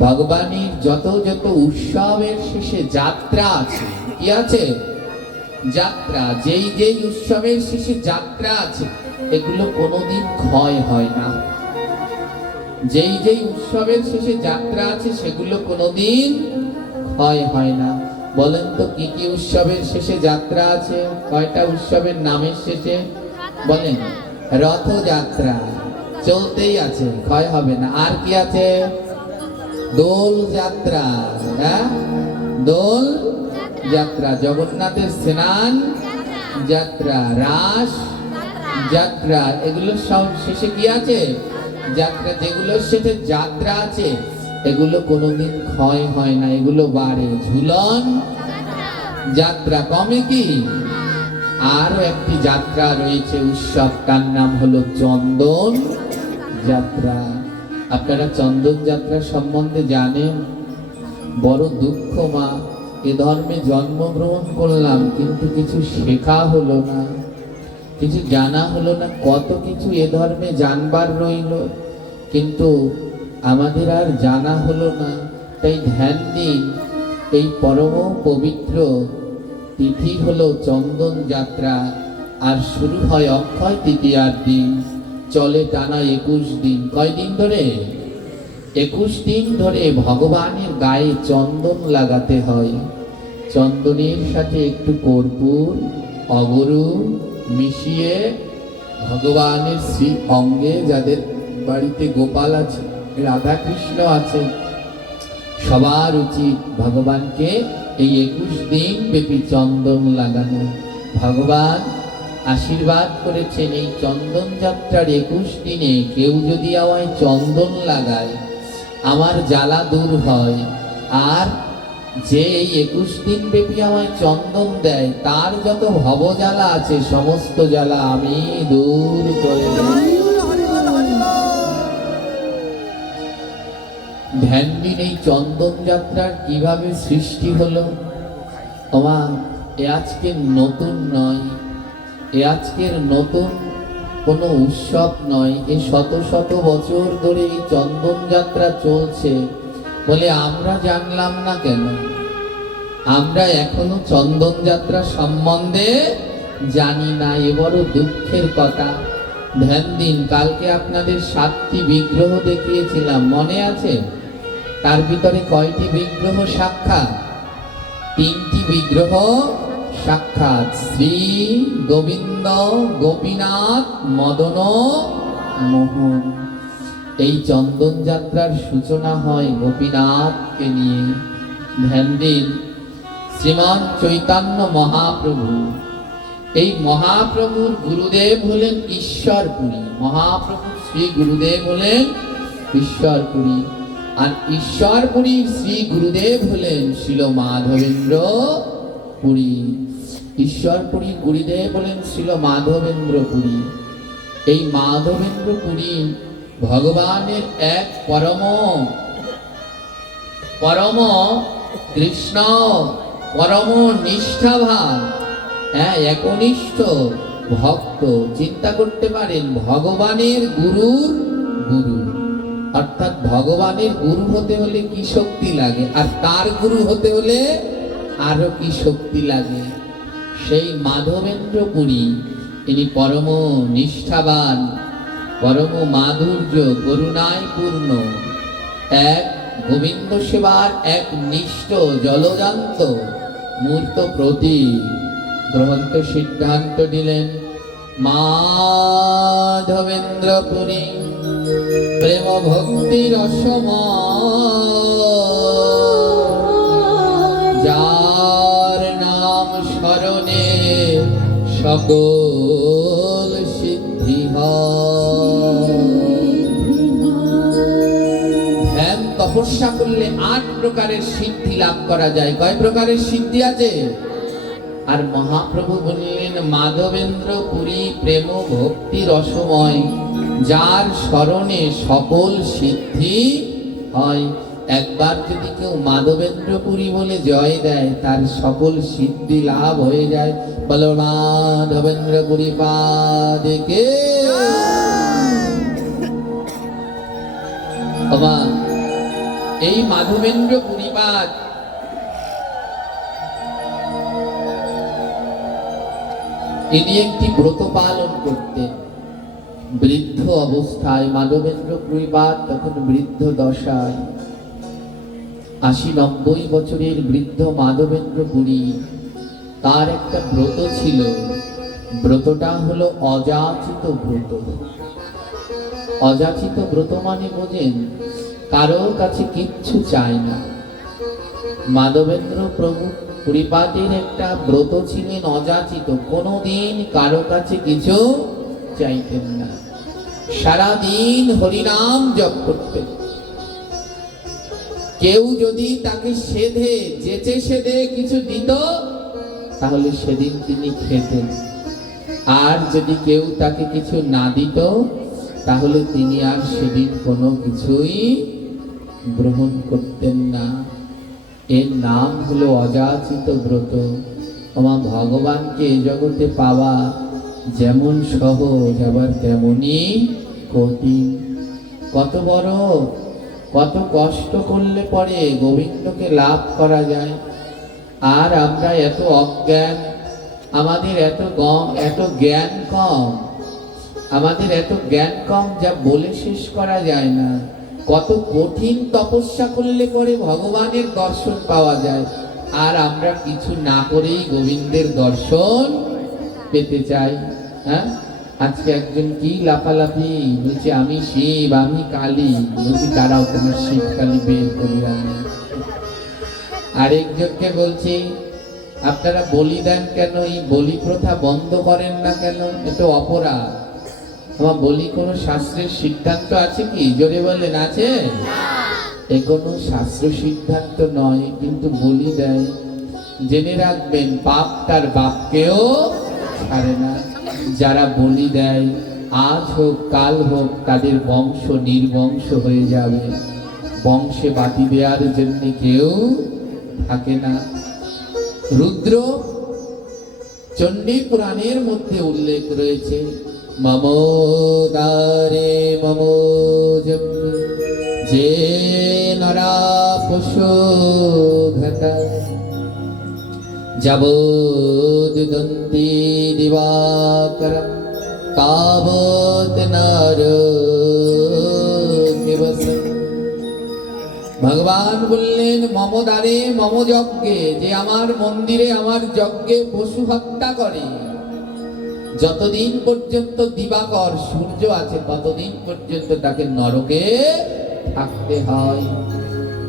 ভগবানের যত যত উৎসবের শেষে যাত্রা আছে, কি আছে? যাত্রা। যেই যেই উৎসবের শেষে যাত্রা আছে এগুলো কোনোদিন ক্ষয় হয় না। যেই যেই উৎসবের শেষে যাত্রা আছে সেগুলো কোনোদিন ক্ষয় হয় না। বলেন তো কি কি উৎসবের শেষে যাত্রা আছে? কয়টা উৎসবের নামের শেষে বলেন? রথযাত্রা চলতেই আছে, ক্ষয় হবে না। আর কি আছে? দোল যাত্রা, হ্যাঁ দোল যাত্রা, জগন্নাথের স্নান যাত্রা, রাস যাত্রা, এগুলো সব শেষে কি আছে? যাত্রা। যেগুলোর শেষে যাত্রা আছে এগুলো কোনোদিন ক্ষয় হয় না, এগুলো বাড়ে। ঝুলন যাত্রা, কমে কি? আরো একটি যাত্রা রয়েছে উৎসব, তার নাম হলো চন্দন যাত্রা। আপনারা চন্দন যাত্রা সম্বন্ধে জানেন? বড় দুঃখ মা, এ ধর্মে জন্মগ্রহণ করলাম কিন্তু কিছু শেখা হলো না, কিছু জানা হলো না। কত কিছু এ ধর্মে জানবার রইল কিন্তু আমাদের আর জানা হলো না। তাই ধ্যান দিন, এই পরম পবিত্র তিথি হলো চন্দন যাত্রা, আর শুরু হয় অক্ষয় তৃতীয়ার দিন, চলে টানা 21 দিন। কয় দিন ধরে? 21 দিন ধরে ভগবানের গায়ে চন্দন লাগাতে হয়। চন্দনের সাথে একটু কর্পূর, অগরু মিশিয়ে ভগবানের শ্রী অঙ্গে, যাদের বাড়িতে গোপাল আছে, রাধা কৃষ্ণ আছে, সবার উচিত ভগবানকে এই 21 দিন ব্যাপী চন্দন লাগানো। ভগবান আশীর্বাদ করেছেন এই চন্দন যাত্রার 21 দিনে কেউ যদি আমায় চন্দন লাগায় আমার জ্বালা দূর হয়, আর যে এই 21 দিন ব্যাপী আমায় চন্দন দেয় তার যত ভবজ্বালা আছে সমস্ত জ্বালা আমি দূর করে দেই। ধ্যান দিন, এই চন্দন যাত্রার কিভাবে সৃষ্টি হলো? তোমা এ আজকের নতুন নয়, এ আজকের নতুন কোনো উৎসব নয়, এ শত শত বছর ধরে এই চন্দন যাত্রা চলছে। বলে আমরা জানলাম না কেন? আমরা এখনো চন্দন যাত্রা সম্বন্ধে জানি না, এ বড় দুঃখের কথা। ধ্যান দিন, কালকে আপনাদের 7টি বিগ্রহ দেখিয়েছিলাম, মনে আছে? তার ভিতরে কয়টি বিগ্রহ সাক্ষাৎ? 3টি বিগ্রহ সাক্ষাৎ, শ্রী গোবিন্দ, গোপীনাথ, মদন মোহন। এই চন্দন যাত্রার সূচনা হয় গোপীনাথকে নিয়ে। ধ্যান দিন, শ্রীমান চৈতন্য মহাপ্রভু, এই মহাপ্রভুর গুরুদেব হলেন ঈশ্বরপুরী। মহাপ্রভুর শ্রী গুরুদেব হলেন ঈশ্বরপুরী, আর ঈশ্বরপুরীর শ্রী গুরুদেব হলেন শিল মাধবেন্দ্র পুরী। ঈশ্বরপুরীর গুরুদেব হলেন শিল মাধবেন্দ্র পুরী। এই মাধবেন্দ্র পুরী ভগবানের এক পরম পরম কৃষ্ণ, পরম নিষ্ঠাবান, একনিষ্ঠ ভক্ত। চিন্তা করতে পারেন, ভগবানের গুরুর গুরু, অর্থাৎ ভগবানের গুরু হতে হলে কি শক্তি লাগে, আর তার গুরু হতে হলে আরো কি শক্তি লাগে। সেই মাধবেন্দ্র পুরী তিনি পরম নিষ্ঠাবান, পরম মাধুর্য করুণায় পূর্ণ, এক গোবিন্দ সেবার এক নিষ্ঠ জলজান্ত মূর্ত প্রতীক। গ্রহন্ত সিদ্ধান্ত দিলেন, মাধবেন্দ্র পুরী প্রেম ভক্তির অসময়, যার নাম স্মরণে সকল সিদ্ধি হয়। ধ্যান তপস্যা করলে 8 প্রকারের সিদ্ধি লাভ করা যায়। কয় প্রকারের সিদ্ধি আছে? আর মহাপ্রভু বললেন, মাধবেন্দ্র পুরী প্রেম ভক্তি রসময়, যার স্মরণে সকল সিদ্ধি হয়। একবার যদি কেউ মাধবেন্দ্র পুরী বলে জয় দেয় তার সকল সিদ্ধি লাভ হয়ে যায়। বলো মাধবেন্দ্র পুরী পাদেকে। এই মাধবেন্দ্র পুরীপাদ ইনি একটি ব্রত পালন করতেন বৃদ্ধ অবস্থায়। মাধবেন্দ্র পুরীপাদ তখন বৃদ্ধ দশায়, ৮০-৯০ বছরের বৃদ্ধ মাধবেন্দ্র পুরী। তার একটা ব্রত ছিল, ব্রতটা হলো অযাচিত ব্রত। অযাচিত ব্রত মানে বোঝেন, কারোর কাছে কিচ্ছু চায় না। মাধবেন্দ্র প্রভু পুরীপাদের একটা ব্রত ছিলেন অযাচিত, কোনোদিন কারো কাছে কিছু চাইতেন না, সারাদিন হরিনাম জপ করতেন। কেউ যদি তাকে সেধে যেচে সেধে কিছু দিত তাহলে সেদিন তিনি খেতেন, আর যদি কেউ তাকে কিছু না দিত তাহলে তিনি আর সেদিন কোনো কিছুই গ্রহণ করতেন না। এর নাম হলো অযাচিত ব্রত। আমার ভগবানকে এ জগতে পাওয়া যেমন সহজ আবার তেমনই কঠিন। কত বড় কত কষ্ট করলে পরে গোবিন্দকে লাভ করা যায়, আর আমরা এত অজ্ঞান, আমাদের এত জ্ঞান কম, আমাদের এত জ্ঞান কম যা বলে শেষ করা যায় না। কত কঠিন তপস্যা করলে পরে ভগবানের দর্শন পাওয়া যায়, আর আমরা কিছু না করেই গোবিন্দের দর্শন পেতে চাই। হ্যাঁ, আজকে একজন কি লাফালাফি বলছে, আমি শিব আমি কালী, বলছি দাঁড়াও তোমার শিব কালী বের করি আমি। আরেকজনকে বলছি আপনারা বলি দেন কেন, এই বলি প্রথা বন্ধ করেন না কেন, এটা অপরাধ। আমার বলি কোনো শাস্ত্রের সিদ্ধান্ত আছে কি? জোরে বললেন আছে? এ কোনো শাস্ত্র সিদ্ধান্ত নয়, কিন্তু বলি দেয়। জেনে রাখবেন, পাপ তার বাপকেও ছাড়ে না। যারা বলি দেয় আজ হোক কাল হোক তাদের বংশ নির্বংশ হয়ে যাবে, বংশে বাতি দেওয়ার জন্য কেউ থাকে না। রুদ্র চণ্ডী পুরাণের মধ্যে উল্লেখ রয়েছে, মম দারে মম যে নরা পশু ঘটা যাবদন্তি দিবাকরম তাবৎ নর দিবস। ভগবান বললেন, মমদারে মম যজ্ঞে, যে আমার মন্দিরে আমার যজ্ঞে পশু হত্যা করে, যতদিন পর্যন্ত দিবাকর সূর্য আছে ততদিন পর্যন্ত তাকে নরকে থাকতে হয়।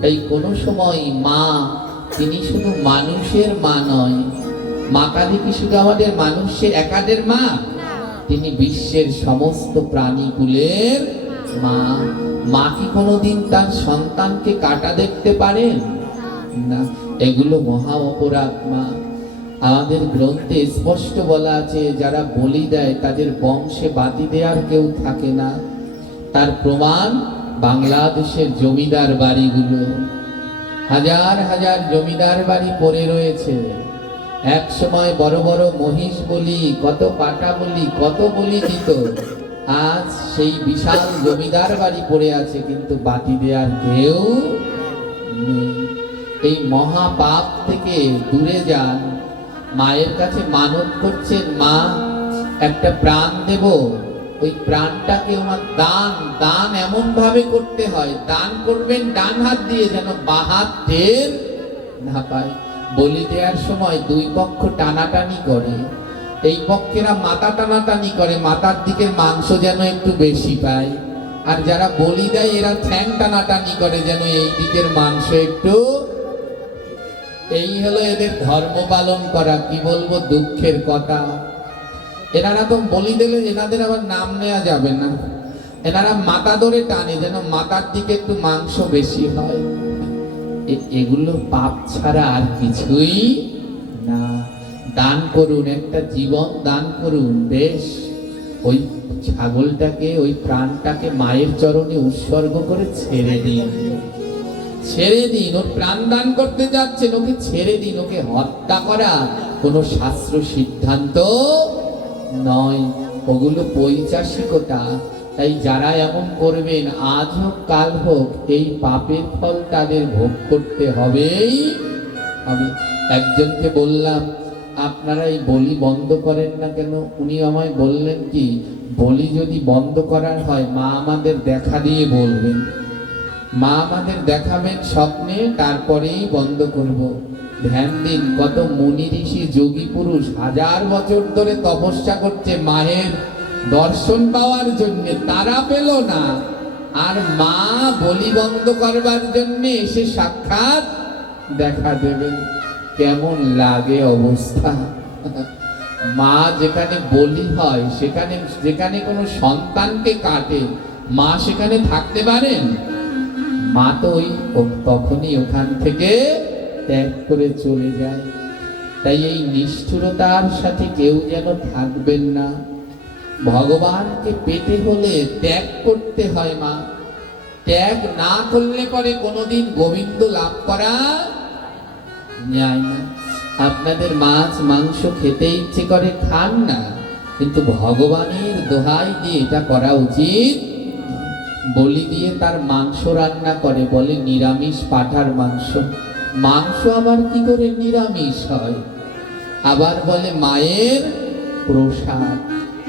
তাই কোনো সময় মা, তিনি শুধু মানুষের মা নয়, মা কালী কি শুধু আমাদের মানুষের একাদের মা, তিনি বিশ্বের সমস্ত প্রাণীকুলের মা। মা কি কোনোদিন তার সন্তানকে কাটা দেখতে পারেন না? এগুলো মহা অপরাধ। মা, আমাদের গ্রন্থে স্পষ্ট বলা আছে, যারা বলি দেয় তাদের বংশে বাতি দেওয়ার কেউ থাকে না। তার প্রমাণ বাংলাদেশের জমিদার বাড়িগুলো, হাজার হাজার জমিদার বাড়ি পড়ে রয়েছে। এক সময় বড় বড় মহিষ বলি, কত পাটা বলি, কত বলি দিত, আজ সেই বিশাল জমিদার বাড়ি পড়ে আছে, কিন্তু বাতি দেওয়ার কেউ নেই। এই মহা পাপ থেকে দূরে যান। মায়ের কাছে মানত করছেন, মা একটা প্রাণ দেব, ওই প্রাণটাকে আমার দান এমন ভাবে করতে হয়, দান করবেন ডান হাত দিয়ে যেন বাঁ হাত টের না পায়। বলি দেওয়ার সময় দুই পক্ষ টানাটানি করে, এই পক্ষেরা মাথা টানাটানি করে, মাথার দিকের মাংস যেন একটু বেশি পায়, আর যারা বলি দেয় এরা ঠ্যাং টানাটানি করে যেন এই দিকের মাংস একটু। এই হলো এদের ধর্ম পালন করা। কি বলবো, দুঃখের কথা। এনারা তো বলি দিলে এনাদের আবার নাম নেওয়া যাবে না, এনারা মাথা ধরে টানে যেন মাথার দিকে একটু মাংস বেশি হয়। এগুলো পাপ ছাড়া আর কিছুই না। দান করুন, একটা জীবন দান করুন, বেশ ওই ছাগলটাকে, ওই প্রাণটাকে মায়ের চরণে উৎসর্গ করে ছেড়ে দিন, ছেড়ে দিন। ওর প্রাণ দান করতে যাচ্ছেন, ওকে ছেড়ে দিন। ওকে হত্যা করা কোনো শাস্ত্র সিদ্ধান্ত নয়, ওগুলো পৈশাচিকতা। তাই যারা এমন করবেন, আজ হোক কাল হোক, এই পাপের ফল তাদের ভোগ করতে হবেই হবে। একজনকে বললাম, আপনারা এই বলি বন্ধ করেন না কেন? উনি আমায় বললেন কি, বলি যদি বন্ধ করার হয় মা আমাদের দেখা দিয়ে বলবেন, মা আমাদের দেখাবেন স্বপ্নে, তারপরেই বন্ধ করব। ধ্যান দিন, কত মুনি ঋষি যোগী পুরুষ হাজার বছর ধরে তপস্যা করছে মায়ের দর্শন পাওয়ার জন্য, তারা পেল না, আর মা বলি বন্ধ করবার জন্য এসে সাক্ষাৎ দেখা দেবেন। কেমন লাগে অবস্থা! মা যেখানে বলি হয়, সেখানে যেখানে কোনো সন্তানকে কাটে, মা সেখানে থাকতে পারেন? মা তো ওই তখনই ওখান থেকে ত্যাগ করে চলে যায়। তাই এই নিষ্ঠুরতার সাথে কেউ যেন থাকবেন না। ভগবানকে পেতে হলে ত্যাগ করতে হয় মা। ত্যাগ না করলে পরে কোনোদিন গোবিন্দ লাভ করা যায় না। আপনাদের মাছ মাংস খেতে ইচ্ছে করে, খান না, কিন্তু ভগবানের দোহাই দিয়ে এটা করা উচিত। বলি দিয়ে তার মাংস রান্না করে, বলে নিরামিষ পাঁঠার মাংস। মাংস আবার কি করে নিরামিষ হয়? আবার বলে মায়ের প্রসাদ।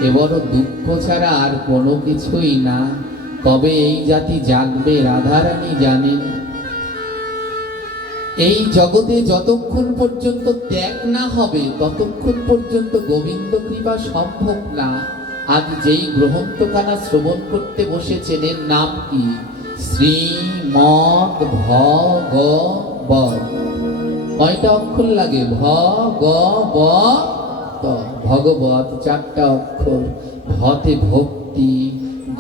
এ বড় দুঃখ ছাড়া আর কোনো কিছুই না। তবে এই জাতি জাগবে, রাধারানী জানেন। এই জগতে যতক্ষণ পর্যন্ত ত্যাগ না হবে, ততক্ষণ পর্যন্ত গোবিন্দ কৃপা সম্ভব না। আজ যেই গ্রন্থখানা শ্রবণ করতে বসেছেন, এর নাম কি? শ্রীমদ্ ভগবৎ। কয়টা অক্ষর লাগে? ভগবৎ। ভগবৎ চারটা অক্ষর। ভতে ভক্তি,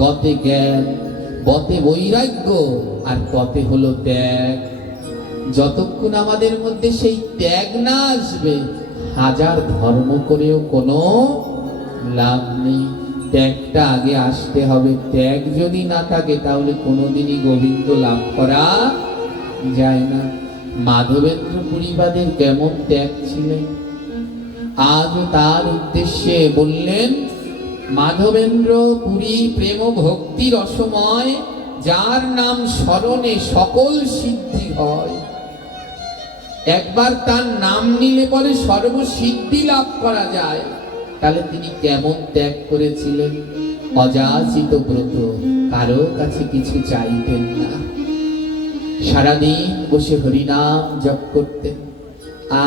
গতে জ্ঞান, বতে বৈরাগ্য, আর কতে হলো ত্যাগ। যতক্ষণ আমাদের মধ্যে সেই ত্যাগ না আসবে, হাজার ধর্ম করেও কোনো লাভ নেই। ত্যাগটা আগে আসতে হবে। ত্যাগ যদি না থাকে, তাহলে কোনোদিনই গোবিন্দ লাভ করা যায় না। মাধবেন্দ্র পুরীবাদের কেমন ত্যাগ ছিলেন, আজ তার উদ্দেশ্যে বললেন, মাধবেন্দ্র পুরী প্রেম ভক্তি রসময়, যার নাম স্মরণে সকল সিদ্ধি হয়। একবার তার নাম নিলে পরে সর্বসিদ্ধি লাভ করা যায়। তাহলে তিনি কেমন ত্যাগ করেছিলেন? অযাচিত ব্রত, কারো কাছে কিছু চাইতেন না। সারাদিন বসে হরিনাম জপ করতেন।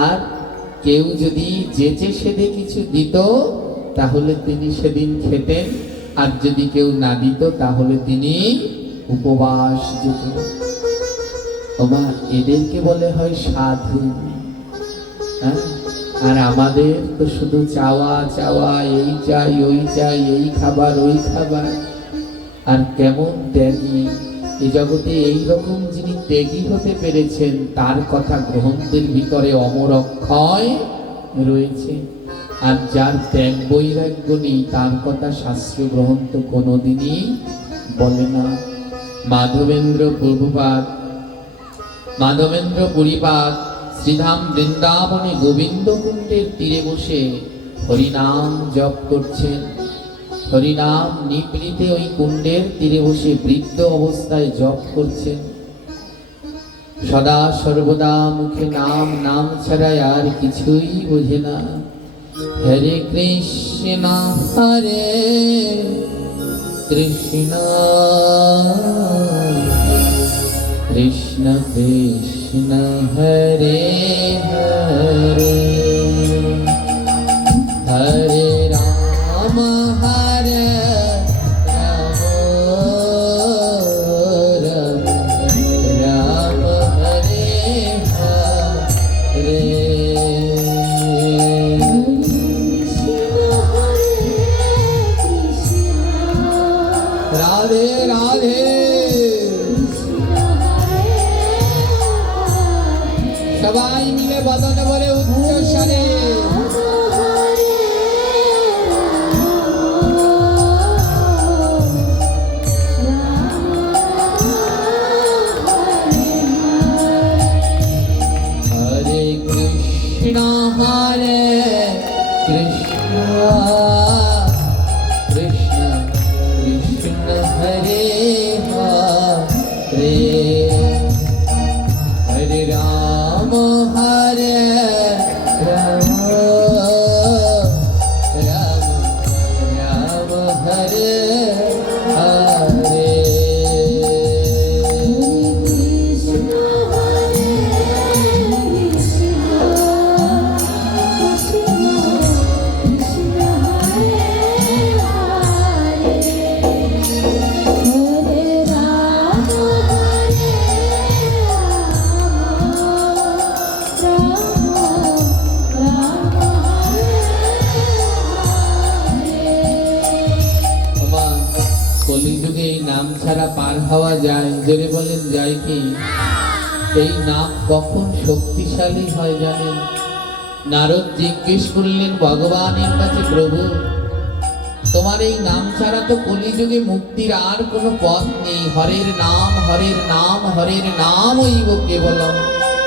আর কেউ যদি যেচে সেদে কিছু দিত, তাহলে তিনি সেদিন খেতেন। আর যদি কেউ না দিত, তাহলে তিনি উপবাস যেতেন। ওমা, এদেরকে বলে হয় সাধু। হ্যাঁ, আর আমাদের তো শুধু চাওয়া চাওয়া, এই চাই ওই চাই, এই খাবার ওই খাবার। আর কেমন ত্যাগী! এই জগতে এইরকম যিনি ত্যাগী হতে পেরেছেন, তার কথা গ্রন্থের ভিতরে অমর অক্ষয় রয়েছে। আর যার ত্যাগ বৈরাগ্য নেই, তার কথা শাস্ত্র গ্রন্থ কোনোদিনই বলে না। মাধবেন্দ্র প্রভুপাদ, মাধবেন্দ্র পুরীপাদ শ্রীধাম বৃন্দাবনে গোবিন্দ কুণ্ডের তীরে বসে হরিনাম জপ করছেন। হরিনাম নিপৃতে ওই কুণ্ডের তীরে বসে বৃদ্ধ অবস্থায় জপ করছেন। সদা সর্বদা মুখে নাম, নাম ছাড়া আর কিছুই বোঝে না। হরে কৃষ্ণ হরে কৃষ্ণ, কৃষ্ণ কৃষ্ণ হরে হরে, হরে রাম হরে রাম, রাম হরে হরে। রাধে রাধে। সবাই মিলে বদন ভরে উচ্চ স্বরে হরে কৃষ্ণ হরে কৃষ্ণ, কৃষ্ণ কৃষ্ণ যায়? জোরে বলেন যায় কি? এই নাম কখন শক্তিশালী হয় জানেন? নারদ জিজ্ঞেস করলেন ভগবানের কাছে, প্রভু তোমার এই নাম ছাড়া তো কলিযুগে মুক্তির আর কোনো পথ নেই। হরের নাম হরের নাম হরের নাম ওইব কেবলম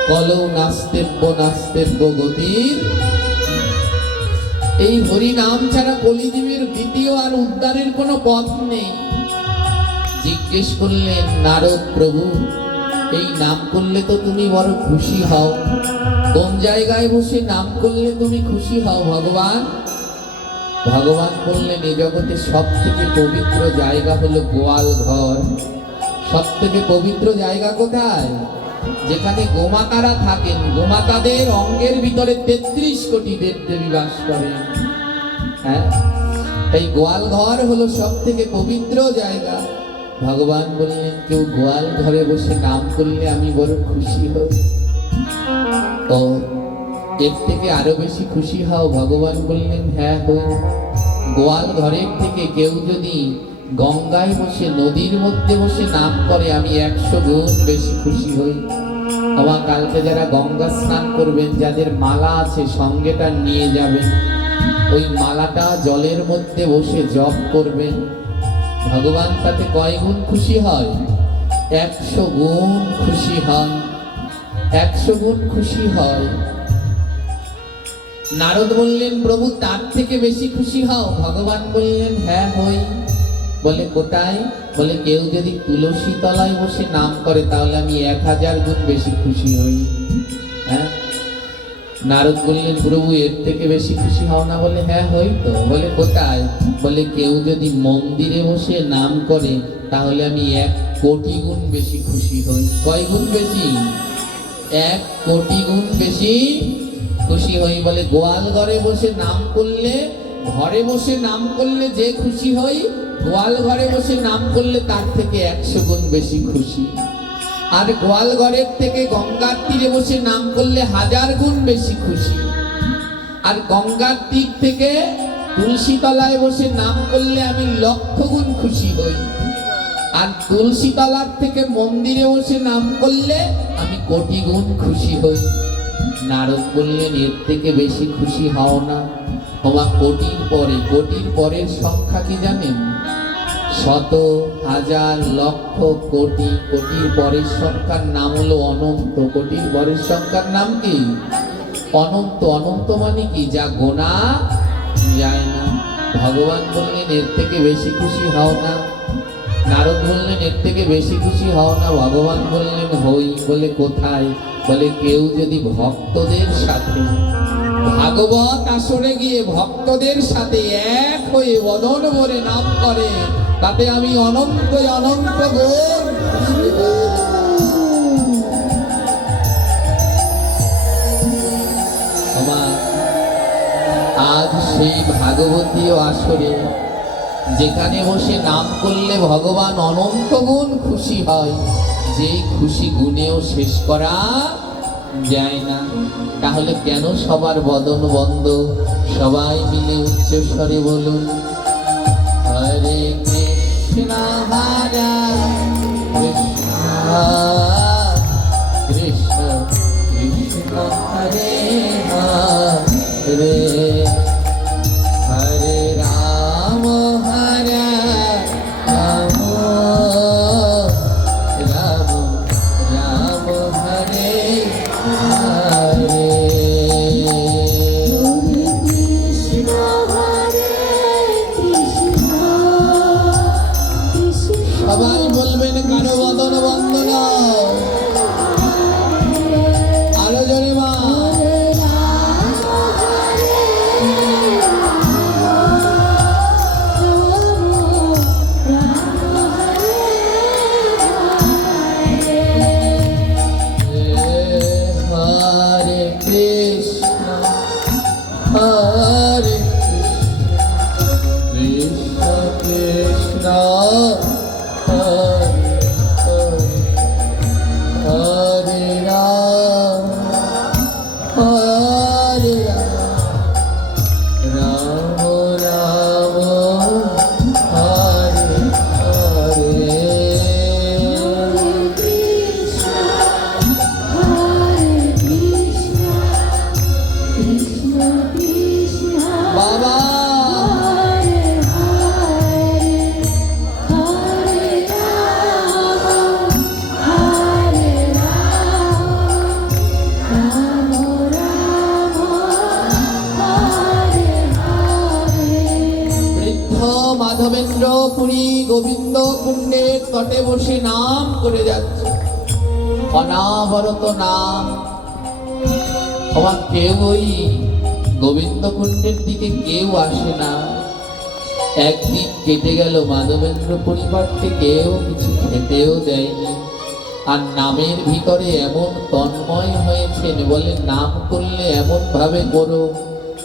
কলৌ নাস্তেব্য নাস্তেব্য গতির। এই হরি নাম ছাড়া কলিযুগের দ্বিতীয় আর উদ্ধারের কোনো পথ নেই। জিজ্ঞেস করলেন নারদ, প্রভু এই নাম করলে তো তুমি বড় খুশি হও, কোন জায়গায় বসে নাম করলে তুমি খুশি হও ভগবান? ভগবান বললেন, এ জগতে সব থেকে পবিত্র জায়গা হলো গোয়াল ঘর। সব থেকে পবিত্র জায়গা কোথায়? যেখানে গোমাতারা থাকেন। গোমাতাদের অঙ্গের ভিতরে 33 কোটি দেবদেবী বাস করেন। হ্যাঁ, এই গোয়াল ঘর হলো সব থেকে পবিত্র জায়গা। ভগবান বললেন, কেউ গোয়াল ঘরে বসে নাম করলে আমি বড় খুশি হই। ও এর থেকে আরো বেশি খুশি হও? ভগবান বললেন, হ্যাঁ হই। গোয়াল ঘরের থেকে কেউ যদি গঙ্গায় বসে, নদীর মধ্যে বসে নাম করে, আমি 100 গুণ বেশি খুশি হই। আমার কালকে যারা গঙ্গা স্নান করবেন, যাদের মালা আছে সঙ্গেটা নিয়ে যাবেন, ওই মালাটা জলের মধ্যে বসে জপ করবেন। ভগবান তাতে কয় গুণ খুশি হয়? 100 গুণ খুশি হয়। 100 গুণ খুশি হয়। নারদ বললেন, প্রভু তার থেকে বেশি খুশি হও? ভগবান বললেন, হ্যাঁ হই। বলে কোথায়? বলে কেউ যদি তুলসী তলায় বসে নাম করে তাহলে আমি 1000 গুণ বেশি খুশি হই। হ্যাঁ। নারদ বললেন, প্রভু এর থেকে বেশি খুশি হও না? বলে হ্যাঁ হই তো। বলে কোথায়? বলে কেউ যদি মন্দিরে বসে নাম করে তাহলে আমি 1 কোটি গুণ বেশি খুশি হই। কয় গুণ বেশি? 1 কোটি গুণ বেশি খুশি হই। বলে গোয়াল ঘরে বসে নাম করলে, ঘরে বসে নাম করলে যে খুশি হই, গোয়াল ঘরে বসে নাম করলে তার থেকে 100 গুণ বেশি খুশি। আর গোয়াল ঘরের থেকে গঙ্গার তীরে বসে নাম করলে 1000 গুণ বেশি খুশি। আর গঙ্গার তীর থেকে তুলসী তলায় বসে নাম করলে আমি 1,00,000 গুণ খুশি হই। আর তুলসী তলার থেকে মন্দিরে বসে নাম করলে আমি কোটি গুণ খুশি হই। নারদ বললেন, এর থেকে বেশি খুশি হও না। তোমার কোটির পরে, কোটির পরের সংখ্যা কি জানেন? 100, 1000, লক্ষ, কোটি। কোটির পরের সংখ্যার নাম হলো অনন্ত। কোটির পরের সংখ্যার নাম কি? অনন্ত। অনন্ত মানে কি? যা গোনা যায় না। ভগবান বললেন, এর থেকে বেশি খুশি হও না। নারদ বললেন, এর থেকে বেশি খুশি হও না? ভগবান বললেন, হই। বলে কোথায়? বলে কেউ যদি ভক্তদের সাথে ভাগবত আসরে গিয়ে ভক্তদের সাথে এক হয়ে বদন ভরে নাম করে, তাতে আমি অনন্ত অনন্ত গুণ খুশি হই। আমার আজ সেই ভাগবতীয় আসরে যেখানে বসে নাম করলে ভগবান অনন্ত গুণ খুশি হয়, যে খুশি গুণেও শেষ করা যায় না। তাহলে কেন সবার বদন বন্ধ? সবাই মিলে উচ্চ স্বরে বলুন, হরে কৃষ্ণ হরে কৃষ্ণ কৃষ্ণ কৃষ্ণ হরে হরে, হরে রাম হরে রাম, রাম রাম হরে হরে। সবাই বলবেন, কারো বদন বন্ধ নয়। গোবিন্দ কুণ্ডের তটে বসে নাম করে যাচ্ছে, অনাবরত নাম। আমার কেউ ওই গোবিন্দ কুণ্ডের দিকে কেউ আসে না। একদিন কেটে গেল, মাধবেন্দ্র পরিবারকে কেউ কিছু খেতেও দেয়নি। আর নামের ভিতরে এমন তন্ময় হয়েছেন, বলে নাম করলে এমন ভাবে করো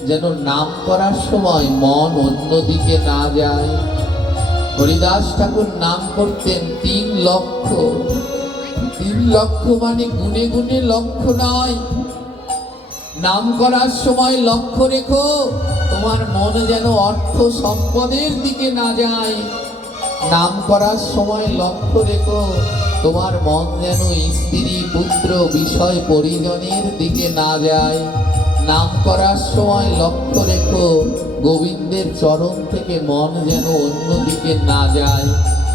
যেন নাম করার সময় মন অন্যদিকে না যায়। হরিদাস ঠাকুর নাম করতেন 3 লক্ষ। 3 লক্ষ মানে গুনে গুনে লক্ষ নয়। নাম করার সময় লক্ষ্য রেখো, তোমার মন যেন অর্থ সম্পদের দিকে না যায়। নাম করার সময় লক্ষ্য রেখো, তোমার মন যেন স্ত্রী পুত্র বিষয় পরিজনের দিকে না যায়। নাম করার সময় লক্ষ্য রেখো, গোবিন্দের চরণ থেকে মন যেন অন্যদিকে না যায়।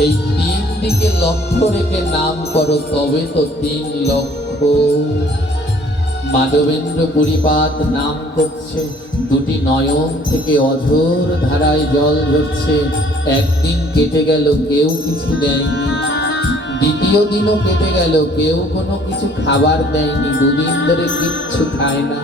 এই 3 দিকে লক্ষ্য রেখে নাম করো, তবে তো 3 লক্ষ। মাধবেন্দ্র পুরীপাদ নাম করছে, দুটি নয়ন থেকে অঝোর ধারায় জল ঝরছে। একদিন কেটে গেল, কেউ কিছু দেয়নি। দ্বিতীয় দিনও কেটে গেল, কেউ কোনো কিছু খাবার দেয়নি। 2 দিন ধরে কিচ্ছু খায় না।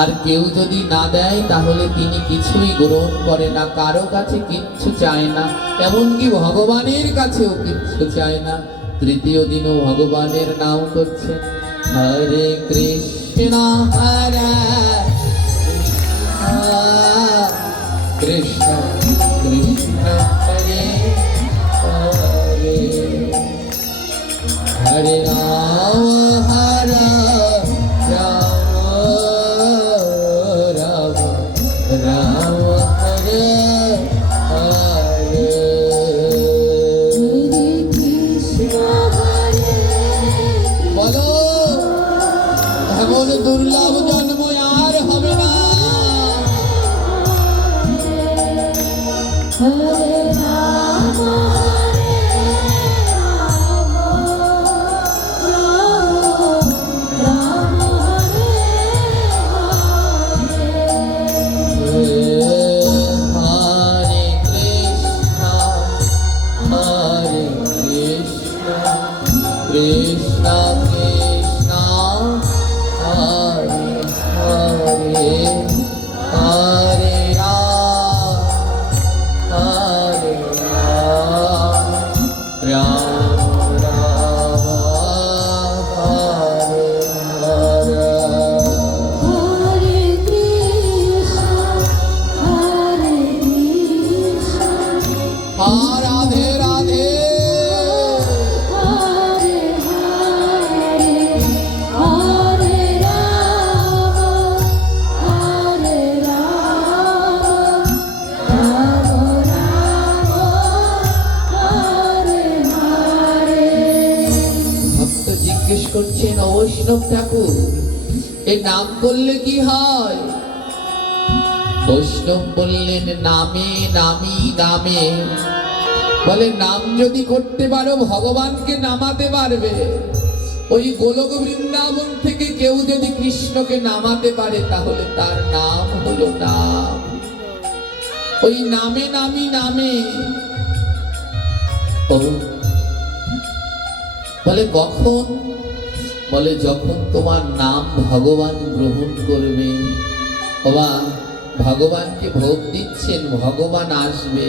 আর কেউ যদি না দেয় তাহলে তিনি কিছুই গ্রহণ করে না, কারো কাছে কিচ্ছু চায় না, এমনকি ভগবানের কাছেও কিচ্ছু চায় না। তৃতীয় দিনও ভগবানের নাম করছে, হরে কৃষ্ণ হরে কৃষ্ণ কৃষ্ণ হরে হরে, হরে রাম হরে রাম, রাম রাম হরে হরে। বলো, এমন দুর্লভ জন্ম আর হবে না। হরে রাম রাম হরে হরে কৃষ্ণ হরে কৃষ্ণ কৃষ্ণ কৃষ্ণ হরে হরে, হরে রাম হরে রাম, রাম রাম হরে হরে। হরে কৃষ্ণ হরে কৃষ্ণ রাধে রাধে। হরে হরে হরে রাম হরে রাম রাম রাম হরে হরে। ভক্ত জিজ্ঞেস করছেন, বৈষ্ণব ঠাকুর, এই নাম করলে কি হয়? বৈষ্ণব বললেন, নামে নামি নামে। বলে, নাম যদি করতে পারো ভগবানকে নামাতে পারবে। ওই গোলক বৃন্দাবন থেকে কেউ যদি কৃষ্ণকে নামাতে পারে তাহলে তার নাম হলো নাম। ওই নামে নামি নামে। ও বলে কখন? বলে যখন তোমার নাম ভগবান গ্রহণ করবে। বাবা, ভগবানকে ভোগ দিচ্ছেন, ভগবান আসবে।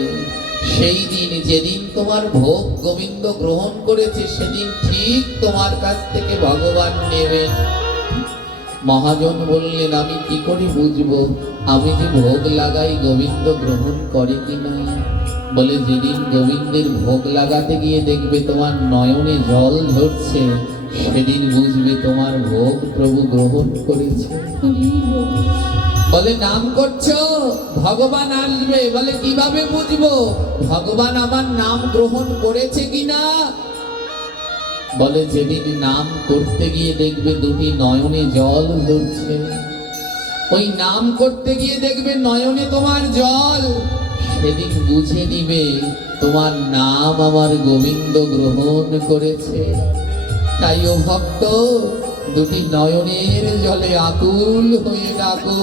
সেই দিন, যেদিন তোমার ভোগ গোবিন্দ গ্রহণ করেছে, সেদিন ঠিক তোমার কাছ থেকে ভগবান নেবেন। মহাজন বললেন, আমি কি করে বুঝবো আমি যে ভোগ লাগাই গোবিন্দ গ্রহণ করে কিনা? বলে, যেদিন গোবিন্দের ভোগ লাগাতে গিয়ে দেখবে তোমার নয়নে জল ঝরছে, সেদিন বুঝবে তোমার ভোগ প্রভু গ্রহণ করেছে। বলে, নাম করছো, ভগবান আসবে। বলে, কিভাবে বুঝবো ভগবান আমার নাম গ্রহণ করেছে কিনা? বলে, যেদিন নাম করতে গিয়ে দেখবে দুটি নয়নে জল ঝরছে, ওই নাম করতে গিয়ে দেখবে নয়নে তোমার জল, সেদিন বুঝে নিবে তোমার নাম আমার গোবিন্দ গ্রহণ করেছে। তাই ও ভক্ত, দুটি নয়নের জলে আকুল হয়ে ডাকো।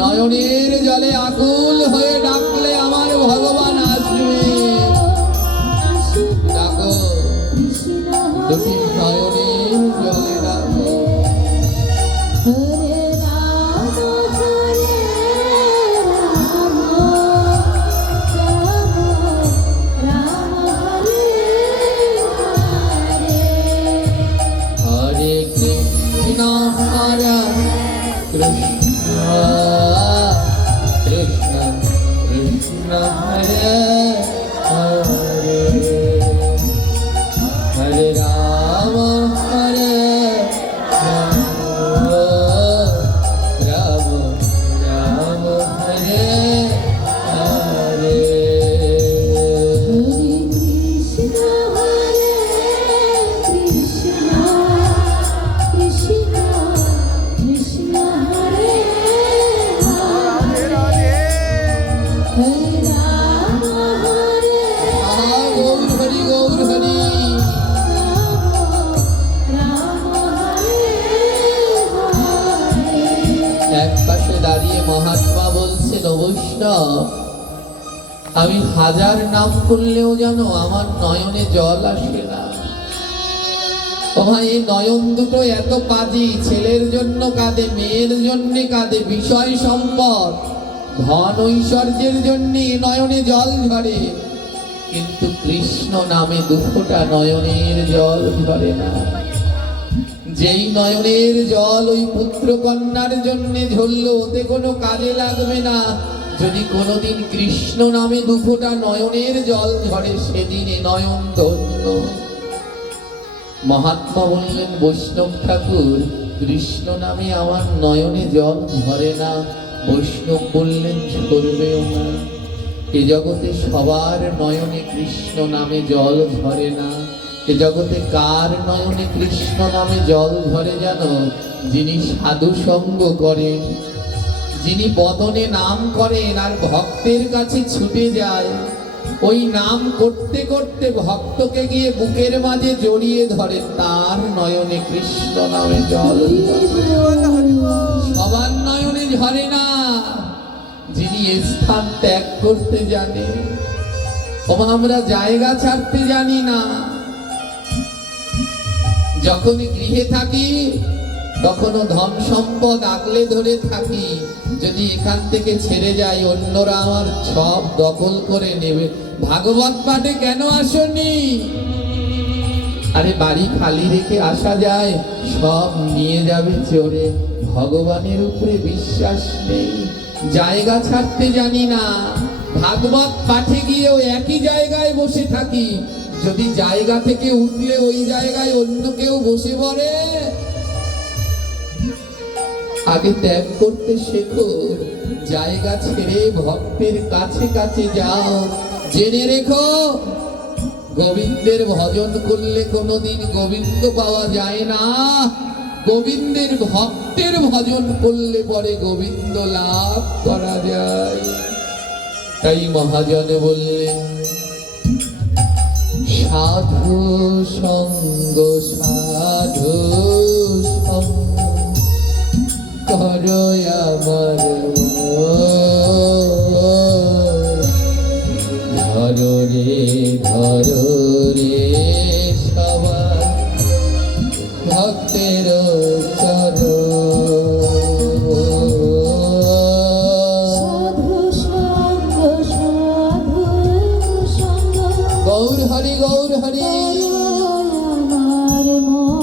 নয়নের জলে আকুল হয়ে ডাকলে আমার ভগবান আসবে। আমি হাজার নাম করলেও যেন আমার নয়নে জল আসে না। ও ভাই, এই নয়ন দুটো এত পাজি, ছেলের জন্য কাঁদে, মেয়ের জন্য কাঁদে, বিষয় সম্পদ ধন ঐশ্বর্যের জন্য নয়নে জল ঝরে, কিন্তু কৃষ্ণ নামে দুঃখটা নয়নের জল ঝরে না। যেই নয়নের জল ওই পুত্র কন্যার জন্য ঝরলো, ওতে কোনো কাজে লাগবে না। যদি কোনোদিন কৃষ্ণ নামে দুঃখটা নয়নের জল ঝরে, সেদিনে নয়ন ধন্য। মহাত্মা বললেন, বৈষ্ণব ঠাকুর, কৃষ্ণ নামে আমার নয়নে জল ঝরে না। বৈষ্ণব বললেন, ঝরবেও না। এ জগতে সবার নয়নে কৃষ্ণ নামে জল ঝরে না। এ জগতে কার নয়নে কৃষ্ণ নামে জল ঝরে জানো? যিনি সাধু সঙ্গ করেন, যিনি বদনে নাম করেন আর ভক্তের কাছে ছুটে যায়, ওই নাম করতে করতে ভক্তকে গিয়ে বুকের মাঝে জড়িয়ে ধরে, তার নয়নে কৃষ্ণ নামে জল ঝরে। সবার নয়নে ঝরে না। যিনি স্থান ত্যাগ করতে জানে, আমরা জায়গা ছাড়তে জানি না। যখন গৃহে থাকি তখনও ধন সম্পদ আগলে ধরে থাকি, যদি এখান থেকে ছেড়ে যাই অন্যরা আমার সব দখল করে নেবে। ভাগবত পাঠে কেন আসনি? আরে বাড়ি খালি রেখে আসা যায়? সব নিয়ে যাবে চোরে। ভগবানের উপরে বিশ্বাস নেই, জায়গা ছাড়তে জানি না। ভাগবত পাঠে গিয়েও একই জায়গায় বসে থাকি, যদি জায়গা থেকে উঠলে ওই জায়গায় অন্য কেউ বসে পড়ে। আগে ত্যাগ করতে শেখো, জায়গা ছেড়ে ভক্তের কাছে কাছে যাও। জেনে রেখো, গোবিন্দের ভজন করলে কোনোদিন গোবিন্দ পাওয়া যায় না। গোবিন্দের ভক্তের ভজন করলে পরে গোবিন্দ লাভ করা যায়। তাই মহাজন বললেন, সাধু সঙ্গ সাধু সঙ্গ করো আমার ধরো রে সবার ভক্তের সাধু সঙ্গ সাধু সঙ্গ গৌর হরি গৌর হরি। আমার মন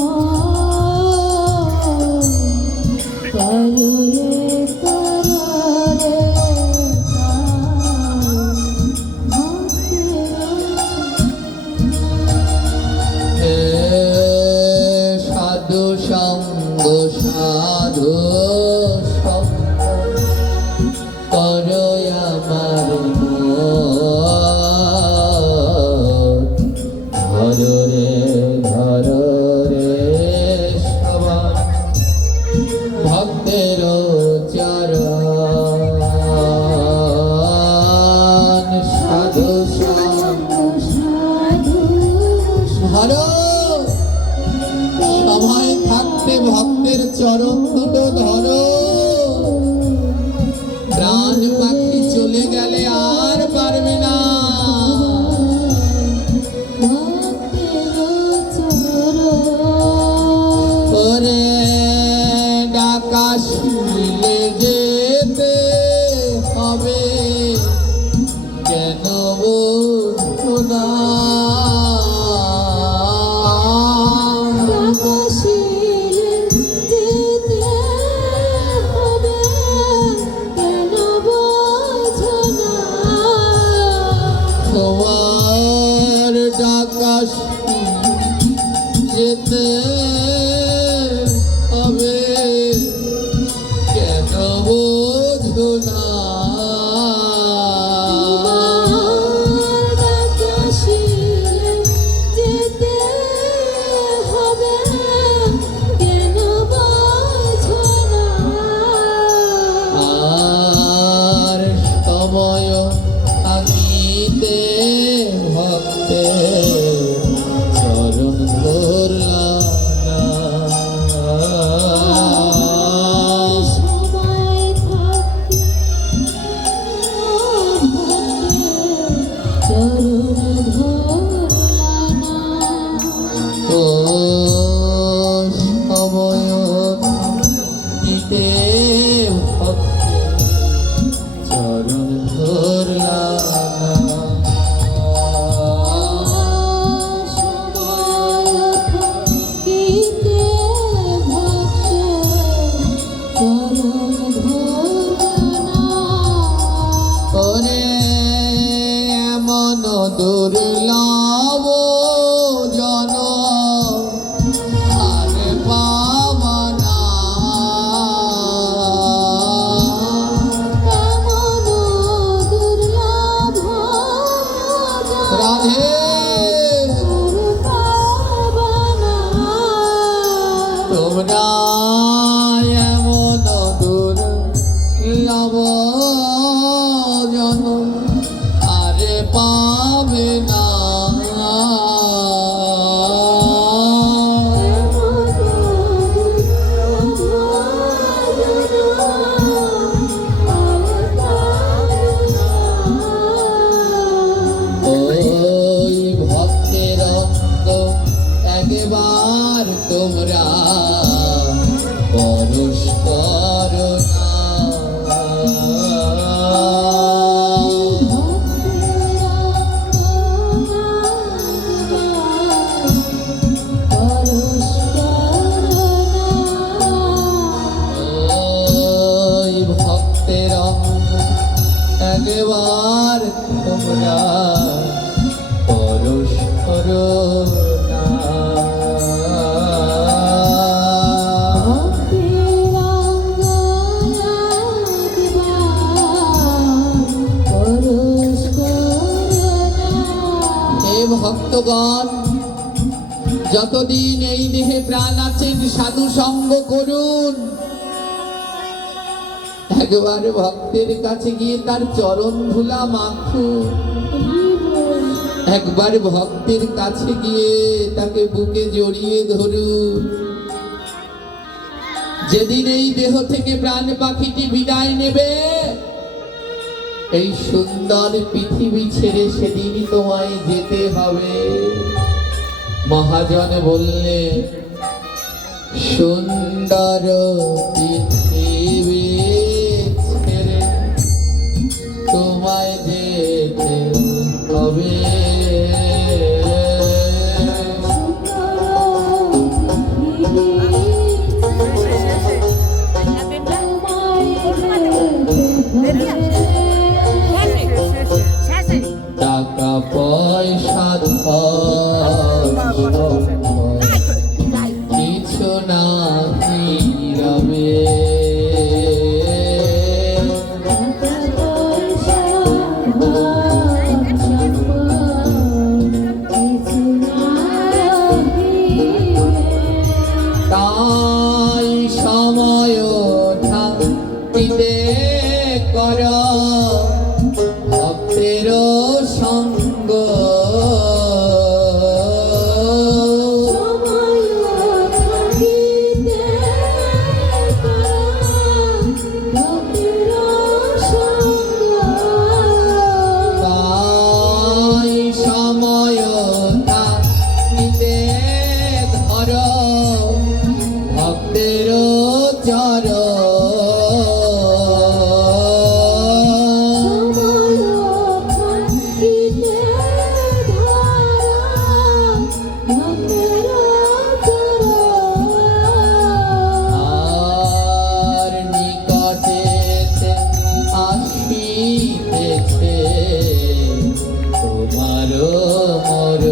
সাধু সঙ্গ সাধু করো আমার ধরো রে সবার ভক্তের চরণ। সাধু সঙ্গ ধরো, সময় থাকতে ভক্তের চরণ দুটো ধরো। প্রাণ পাখি চলে গেলে আর পারবে না। ওরে ডাকা শুনলে যেতে হবে, কেন বলছো না? তোমরা এমন দূর লব জন আরে পাবে না। ওই ভক্তের অঙ্গ একবার তোমরা পরশ করো না। ওই ভক্তের অঙ্গ একবার তোমরা পরশ করো না। হে ভক্তগণ, যতদিন এই দেহে প্রাণ আছেন সাধু সঙ্গ করুন। একবার ভক্তের কাছে গিয়ে তার চরণ ধুলা মাখুন। একবার ভক্তের কাছে গিয়ে তাকে বুকে জড়িয়ে ধরুন। যেদিন এই দেহ থেকে প্রাণ পাখিটি বিদায় নেবে, এই সুন্দর পৃথিবী ছেড়ে সেদিনই তোমায় যেতে হবে। মহাজন বললে, সুন্দর পৃথিবী ছেড়ে তোমায় যেতে হবে। টাকা পয়সা কিছু না রবে। তাই সময় থাকিতে কর ভক্তের সঙ্গ। তাই সময় থাকিতে ধর ভক্তের চর। আর নিকটে আসিতেছে তোমার মর।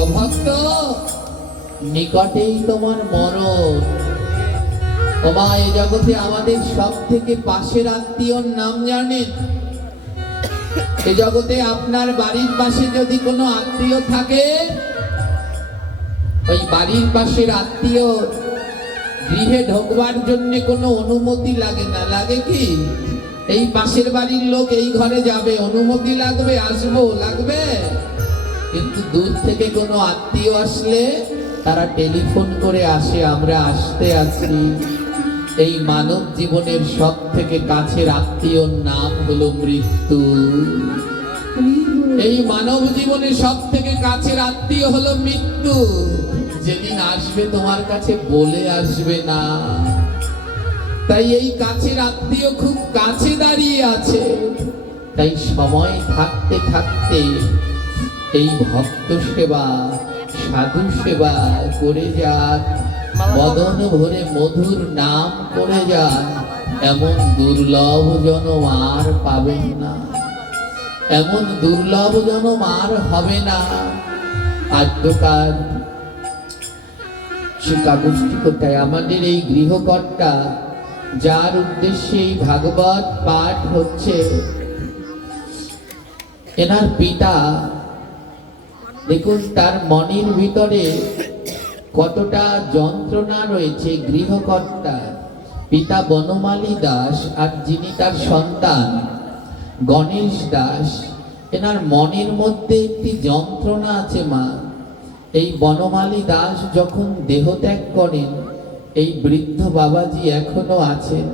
ও ভক্ত, নিকটেই তোমার মরণ। তোমার এই জগতে আমাদের সব থেকে পাশের আত্মীয়র নাম জানেন? এই জগতে আপনার বাড়ির পাশে যদি কোনো আত্মীয় থাকে, ওই বাড়ির পাশের আত্মীয় গৃহে ঢোকবার জন্য কোনো অনুমতি লাগে না। লাগে কি? এই পাশের বাড়ির লোক এই ঘরে যাবে, অনুমতি লাগবে, আসবো লাগবে। কিন্তু দূর থেকে কোনো আত্মীয় আসলে তারা টেলিফোন করে আসে, আমরা আসতে আছি। এই মানব জীবনের সব থেকে কাছের আত্মীয়র নাম হলো মৃত্যু। এই মানব জীবনের সব থেকে কাছের আত্মীয় হলো মৃত্যু। যেদিন আসবে তোমার কাছে বলে আসবে না। তাই এই কাছের আত্মীয় খুব কাছে দাঁড়িয়ে আছে। তাই সময় থাকতে থাকতে এই ভক্ত সেবা, সাধু সেবা করে যান, বদন ভরে মধুর নাম করে যান। এমন দুর্লভ জনম আর পাবেন না, এমন দুর্লভ জনম আর হবে না। আদ্যকাল সে কাগজটি কোথায়? আমাদের এই গৃহকর্তা যার উদ্দেশ্যে এই ভাগবত পাঠ হচ্ছে, এনার পিতা, দেখুন তার মনের ভিতরে কতটা যন্ত্রণা রয়েছে। গৃহকর্তা পিতা বনমালী দাস আর যিনি তার সন্তান গণেশ দাস, এনার মনের মধ্যে একটি যন্ত্রণা আছে মা। এই বনমালী দাস যখন দেহত্যাগ করেন, এই বৃদ্ধ বাবাজি এখনো আছেন।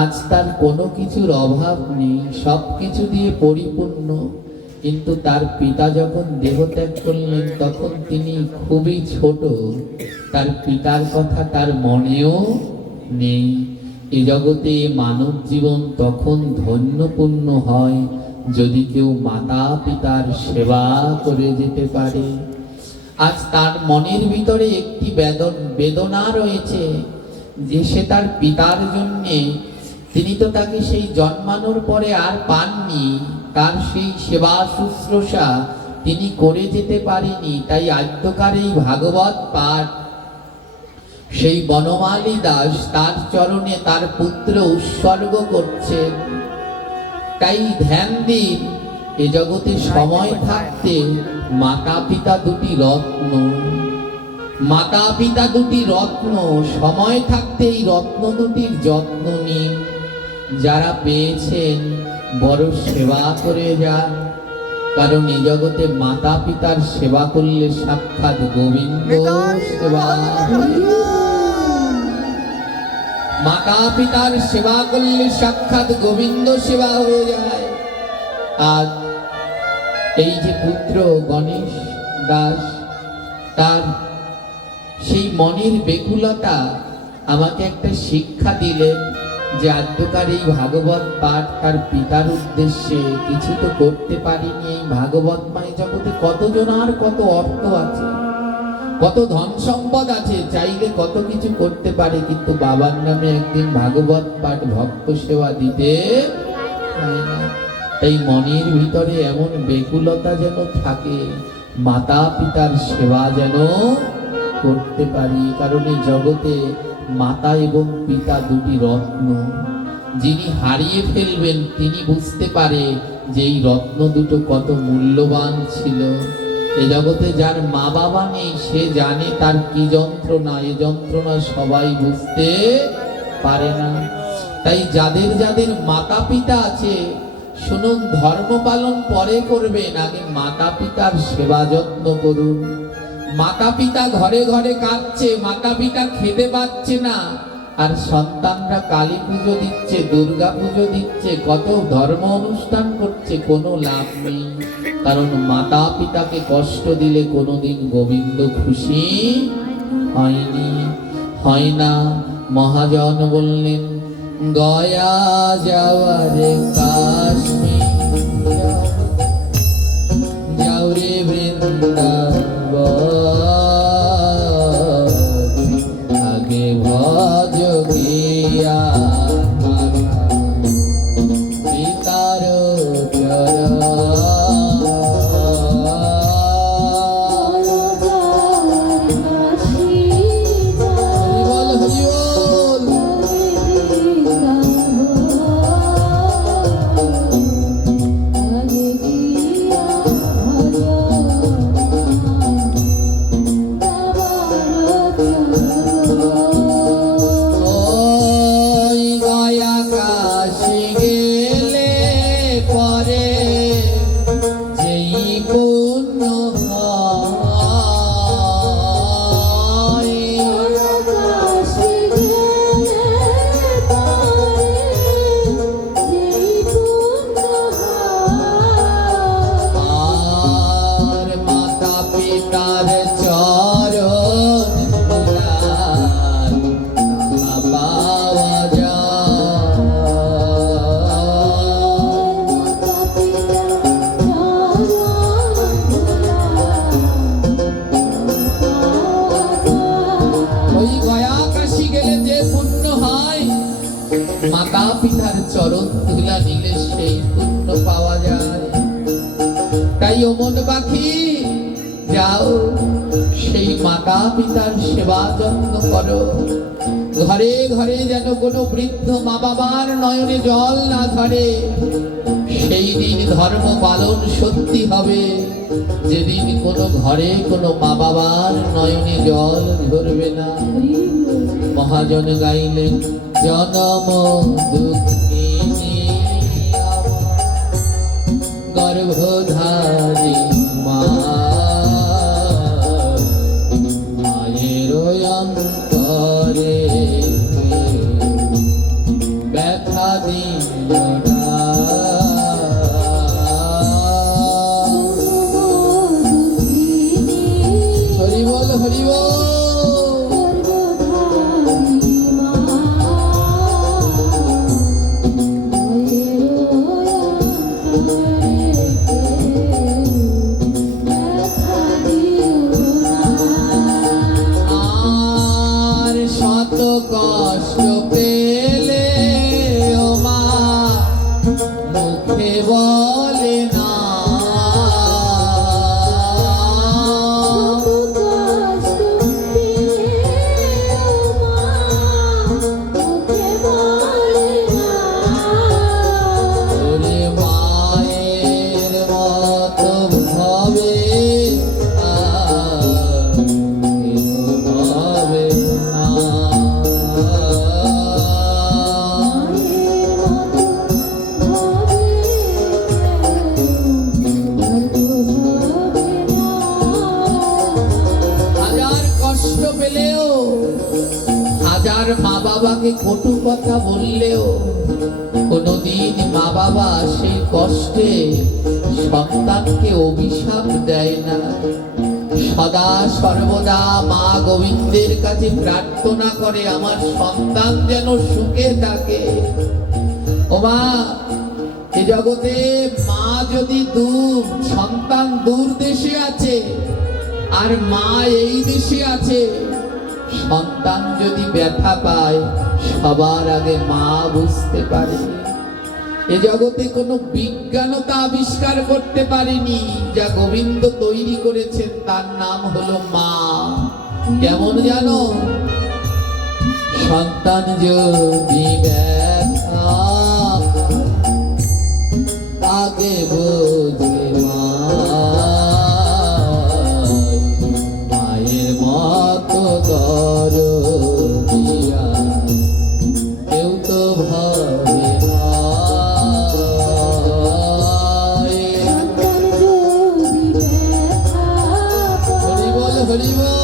আজ তার কোনো কিছুর অভাব নেই, সব কিছু দিয়ে পরিপূর্ণ। কিন্তু তার পিতা যখন দেহত্যাগ করলেন তখন তিনি খুবই ছোট, তার পিতার কথা তার মনেও নেই। এ জগতে মানব জীবন তখন ধন্যপূর্ণ হয় যদি কেউ মাতা পিতার সেবা করে যেতে পারে। আজ তার মনের ভিতরে একটি বেদনা রয়েছে যে সে তার পিতার জন্যে, তিনি তো তাকে সেই জন্মানোর পরে আর পাননি, তার সেই সেবা শুশ্রূষা তিনি করে যেতে পারেনি। তাই আদ্যকার এই ভাগবত পাঠ সেই বনমালী দাস তার চরণে তার পুত্র উৎসর্গ করছেন। তাই ধ্যান দিন, এ জগতে সময় থাকতে মাতা পিতা দুটি রত্ন, মাতা পিতা দুটি রত্ন, সময় থাকতে এই রত্ন দুটির যত্ন নিন। যারা পেয়েছেন বড় সেবা করে যান, কারণ এই জগতে মাতা পিতার সেবা করলে সাক্ষাৎ গোবিন্দ সেবা। মাতা পিতার সেবা করলে সাক্ষাৎ গোবিন্দ সেবা হয়ে যায়। আজ এই যে পুত্র গণেশ দাস, তার সেই মনের বেকুলতা আমাকে একটা শিক্ষা দিলেন যে আদ্যকার এই ভাগবত পাঠ তার পিতার উদ্দেশ্যে কিছু তো করতে পারিনি। এই ভাগবত মায় জগতে কতজন আর কত অর্থ আছে, কত ধন সম্পদ আছে, চাইলে কত কিছু করতে পারে, কিন্তু বাবার নামে একদিন ভাগবত পাঠ ভক্ত সেবা দিতে পারে না। তাই মনের ভিতরে এমন বেকুলতা যেন থাকে, মাতা পিতার সেবা যেন করতে পারি। কারণে জগতে মাতা এবং পিতা দুটি রত্ন। যিনি হারিয়ে ফেলবেন তিনি বুঝতে পারে যে এই রত্ন দুটো কত মূল্যবান ছিল। এ জগতে যার মা বাবা নেই সে জানে তার কি যন্ত্রণা, এ যন্ত্রণা সবাই বুঝতে পারে না। তাই যাদের যাদের মাতা পিতা আছে, শুনুন, ধর্ম পালন পরে করবেন, আগে মাতা পিতার সেবা যত্ন করুন। মাতা পিতা ঘরে ঘরে কাঁদছে, মাতা পিতা খেতে পাচ্ছে না, আর সন্তানরা কালী পুজো দিচ্ছে, দুর্গা পুজো দিচ্ছে, কত ধর্ম অনুষ্ঠান করছে, কোনো লাভ নেই। কারণ মাতা পিতাকে কষ্ট দিলে কোনোদিন গোবিন্দ খুশি হয়নি, হয় না। মহাজন বললেন, গয়া যাওয়ারে কাশ্মীর যাও রে বৃন্দাবন, আগে ভজ গিয়া পিতার চরণ। মাতা পিতার চরণ ধুলা নিলে সেই পুণ্য পাওয়া যায়। তাই ও মন পাখি যাও সেই মাতা পিতার সেবা যত্ন করো। ঘরে ঘরে যেন কোনো বৃদ্ধ মা বাবার নয়নে জল না ধরে। সেই দিন ধর্ম পালন সত্যি হবে, যেদিন কোনো ঘরে কোনো মা বাবার নয়নে জল ধরবে না। মহাজন গাইলেন জনম দুঃখিনী গর্ভধারী মা, মায়ের অন্তরে ব্যথা দিল না। হরি বল হরি বল। আর শত কষ্ট পেলে ও মা মুখে বলে না। ওরে মায়ের মতো ভাবে ভাবে না। হাজার কষ্ট পেলেও, হাজার মা বাবাকে কটু কথা বললেও কোনোদিন মা বাবা সেই কষ্টে সন্তানকে অভিশাপ দেয় না। সদা সর্বদা মা গোবিন্দের কাছে প্রার্থনা করে আমার সন্তান যেন সুখে থাকে। ও মা, এ জগতে মা যদি সন্তান দূর দেশে আছে আর মা এই দেশে আছে, সন্তান যদি ব্যথা পায় সবার আগে মা বুঝতে পারে। এ জগতে কোনো বিজ্ঞানতা আবিষ্কার করতে পারেনি, যা গোবিন্দ তৈরি করেছেন তার নাম হলো মা। কেমন জানো? সন্তান যদি ব্যথা তাকে বোঝে মা, মায়ের মতো দরদিয়া কেউ তো ভাবে না। হরি বল হরি বল।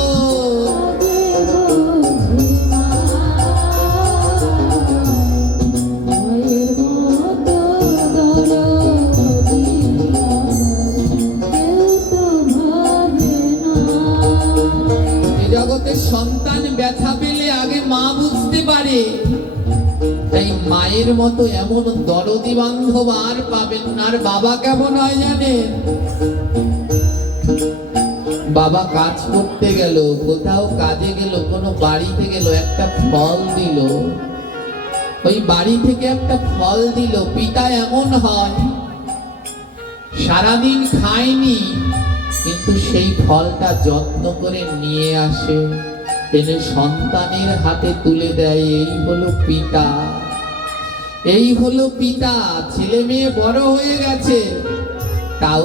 এ জগতে সন্তান ব্যথা পেলে আগে মা বুঝতে পারে। তাই মায়ের মতো এমন দরদি বান্ধব আর পাবেন না। আর বাবা কেমন হয় জানেন? বাবা কাজ করতে গেল, কোথাও কাজে গেল, কোনো বাড়িতে গেল, একটা ফল দিল, ওই বাড়ি থেকে একটা ফল দিল। পিতা এমন হয়, সারাদিন খায়নি কিন্তু সেই ফলটা যত্ন করে নিয়ে আসে, এনে সন্তানের হাতে তুলে দেয়। এই হলো পিতা, এই হলো পিতা। ছেলে মেয়ে বড় হয়ে গেছে, তাও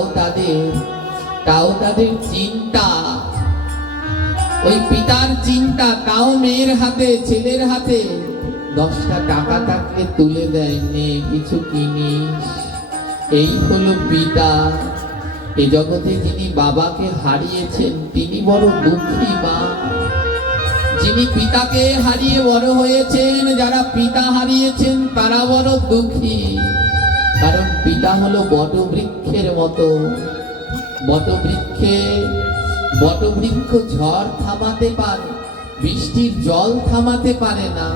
তাদের চিন্তা, ওই পিতার চিন্তা, তাও মেয়ের হাতে ছেলের হাতে 10টা টাকা থাকলে তুলে দেয়, নে কিছু কিনিস। এই হলো পিতা। এ জগতে যিনি বাবাকে হারিয়েছেন তিনি বড় দুঃখী মা। যিনি পিতাকে হারিয়ে বড় হয়েছেন, যারা পিতা হারিয়েছেন তারা বড় দুঃখী। কারণ পিতা হলো বটবৃক্ষের মতো। বটবৃক্ষ ঝড় থামাতে পারে, বৃষ্টির জল থামাতে পারে না,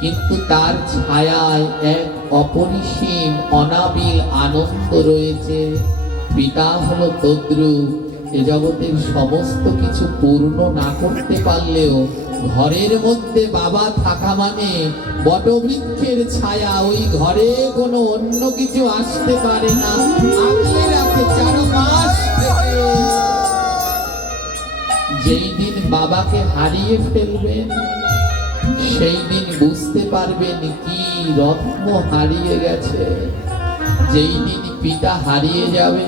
কিন্তু তার ছায়ায় এক অপরিসীম অনাবিল আনন্দ রয়েছে। পিতা হলো তদ্রূপ। এ জগতের সমস্ত কিছু পূর্ণ না করতে পারলেও ঘরের মধ্যে বাবা থাকা মানে বটবৃক্ষের ছায়া। ওই ঘরে কোনো অন্য কিছু আসতে পারে না। আগলে রাখে 4 মাস থেকে। যেই দিন বাবাকে হারিয়ে ফেলবেন সেই দিন বুঝতে পারবেন কি রত্ন হারিয়ে গেছে। যেই দিন পিতা হারিয়ে যাবে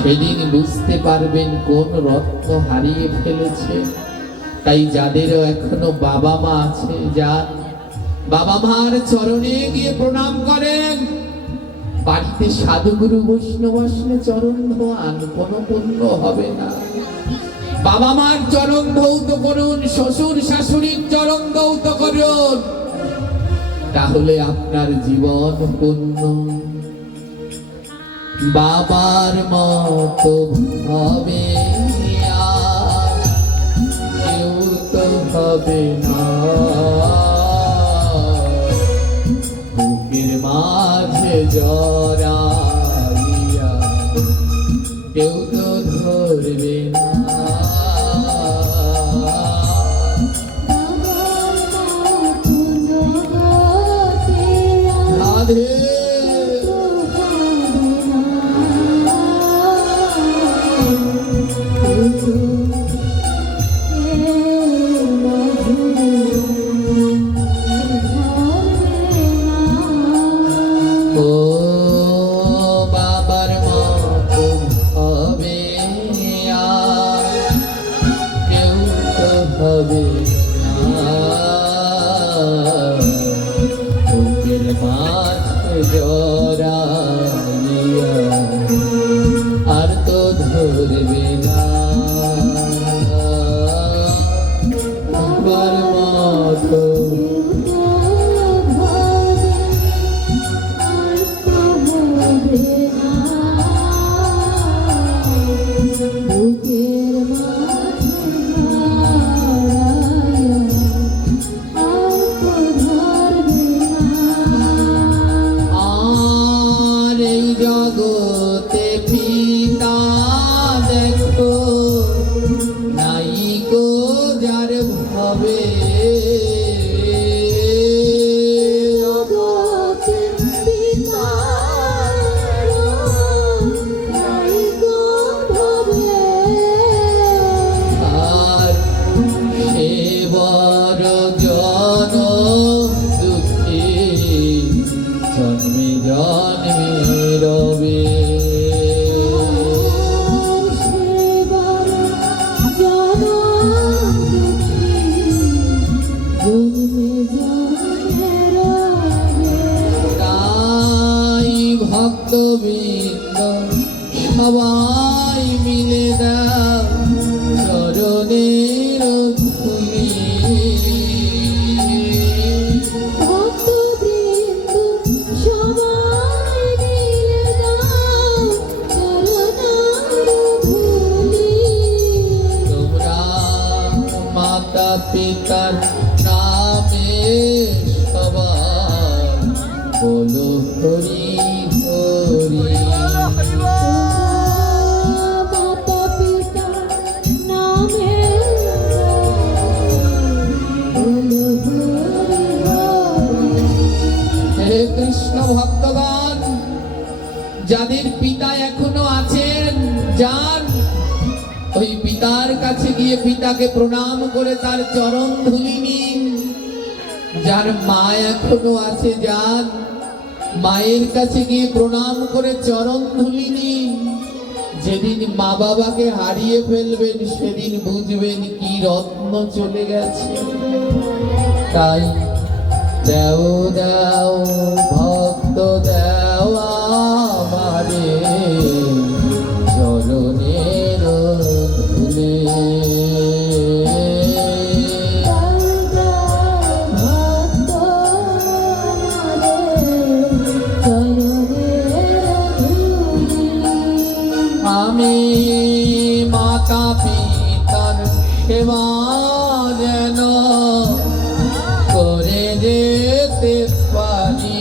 সেদিন বুঝতে পারবেন কোন রত্ন হারিয়ে ফেলেছে। তাই যাদেরও এখনো বাবা মা আছে, যান বাবা মার চরণে গিয়ে প্রণাম করেন। বাড়িতে সাধুগুরু বৈষ্ণব আসলে চরণ ধোয়ান, কোনো পুণ্য হবে না। বাবা মার চরণ ধৌত করুন, শ্বশুর শাশুড়ির চরণ ধৌত করুন, তাহলে আপনার জীবন পূর্ণ। বাবার মতো হবে আর কেউ তো হবে না। বুকের মাঝে জড়াইয়া কেউ তো ধরবে না। রাধে ও বাবার মতো হবে আর কেউ তো হবে না। বুকের মাঝে জড়াইয়া আর তো ধরবে না। বাবার মতো আর এই জগতে পিতা দেখো নাই গো যার ভাবে। আর সে বড় জন দুঃখী জন্মে জন্মে রবে। তাই ভক্তবৃন্দ সবাই মিলে দাও চরণের ধুলি। তোমরা মাতা পিতার নামে সবাই বলো হরি হরি। হে কৃষ্ণ ভক্তগণ, যাদের পিতা এখনো আছেন যান ওই পিতার কাছে গিয়ে পিতাকে প্রণাম করে তার চরণ ধুলি নিন। যার মা এখনো আছে যান মায়ের কাছে গিয়ে প্রণাম করে চরণ ধুলি নিন। যেদিন মা বাবাকে হারিয়ে ফেলবেন সেদিন বুঝবেন কি রত্ন চলে গেছে। তাই দেও দেও ভক্ত দেও আমারে চরণের ধুলি। আমি মাতা পিতার সেবা যেন করে যেতে পারি।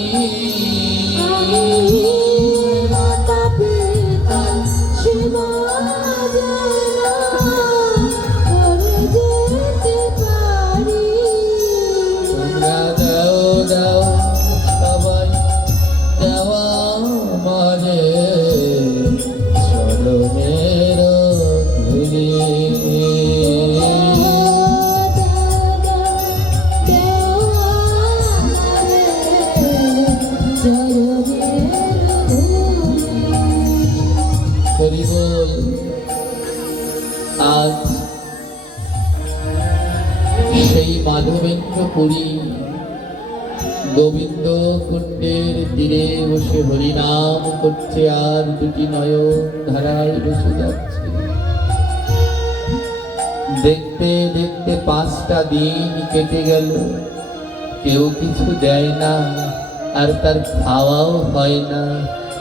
পুরী। গোবিন্দ কুণ্ডের তীরে বসে হরিনাম করছে আর দুটি নয়ন ধারায় বসে যাচ্ছে। দেখতে দেখতে 5টা দিন কেটে গেল, কেউ কিছু দেয় না আর তার খাওয়াও হয় না,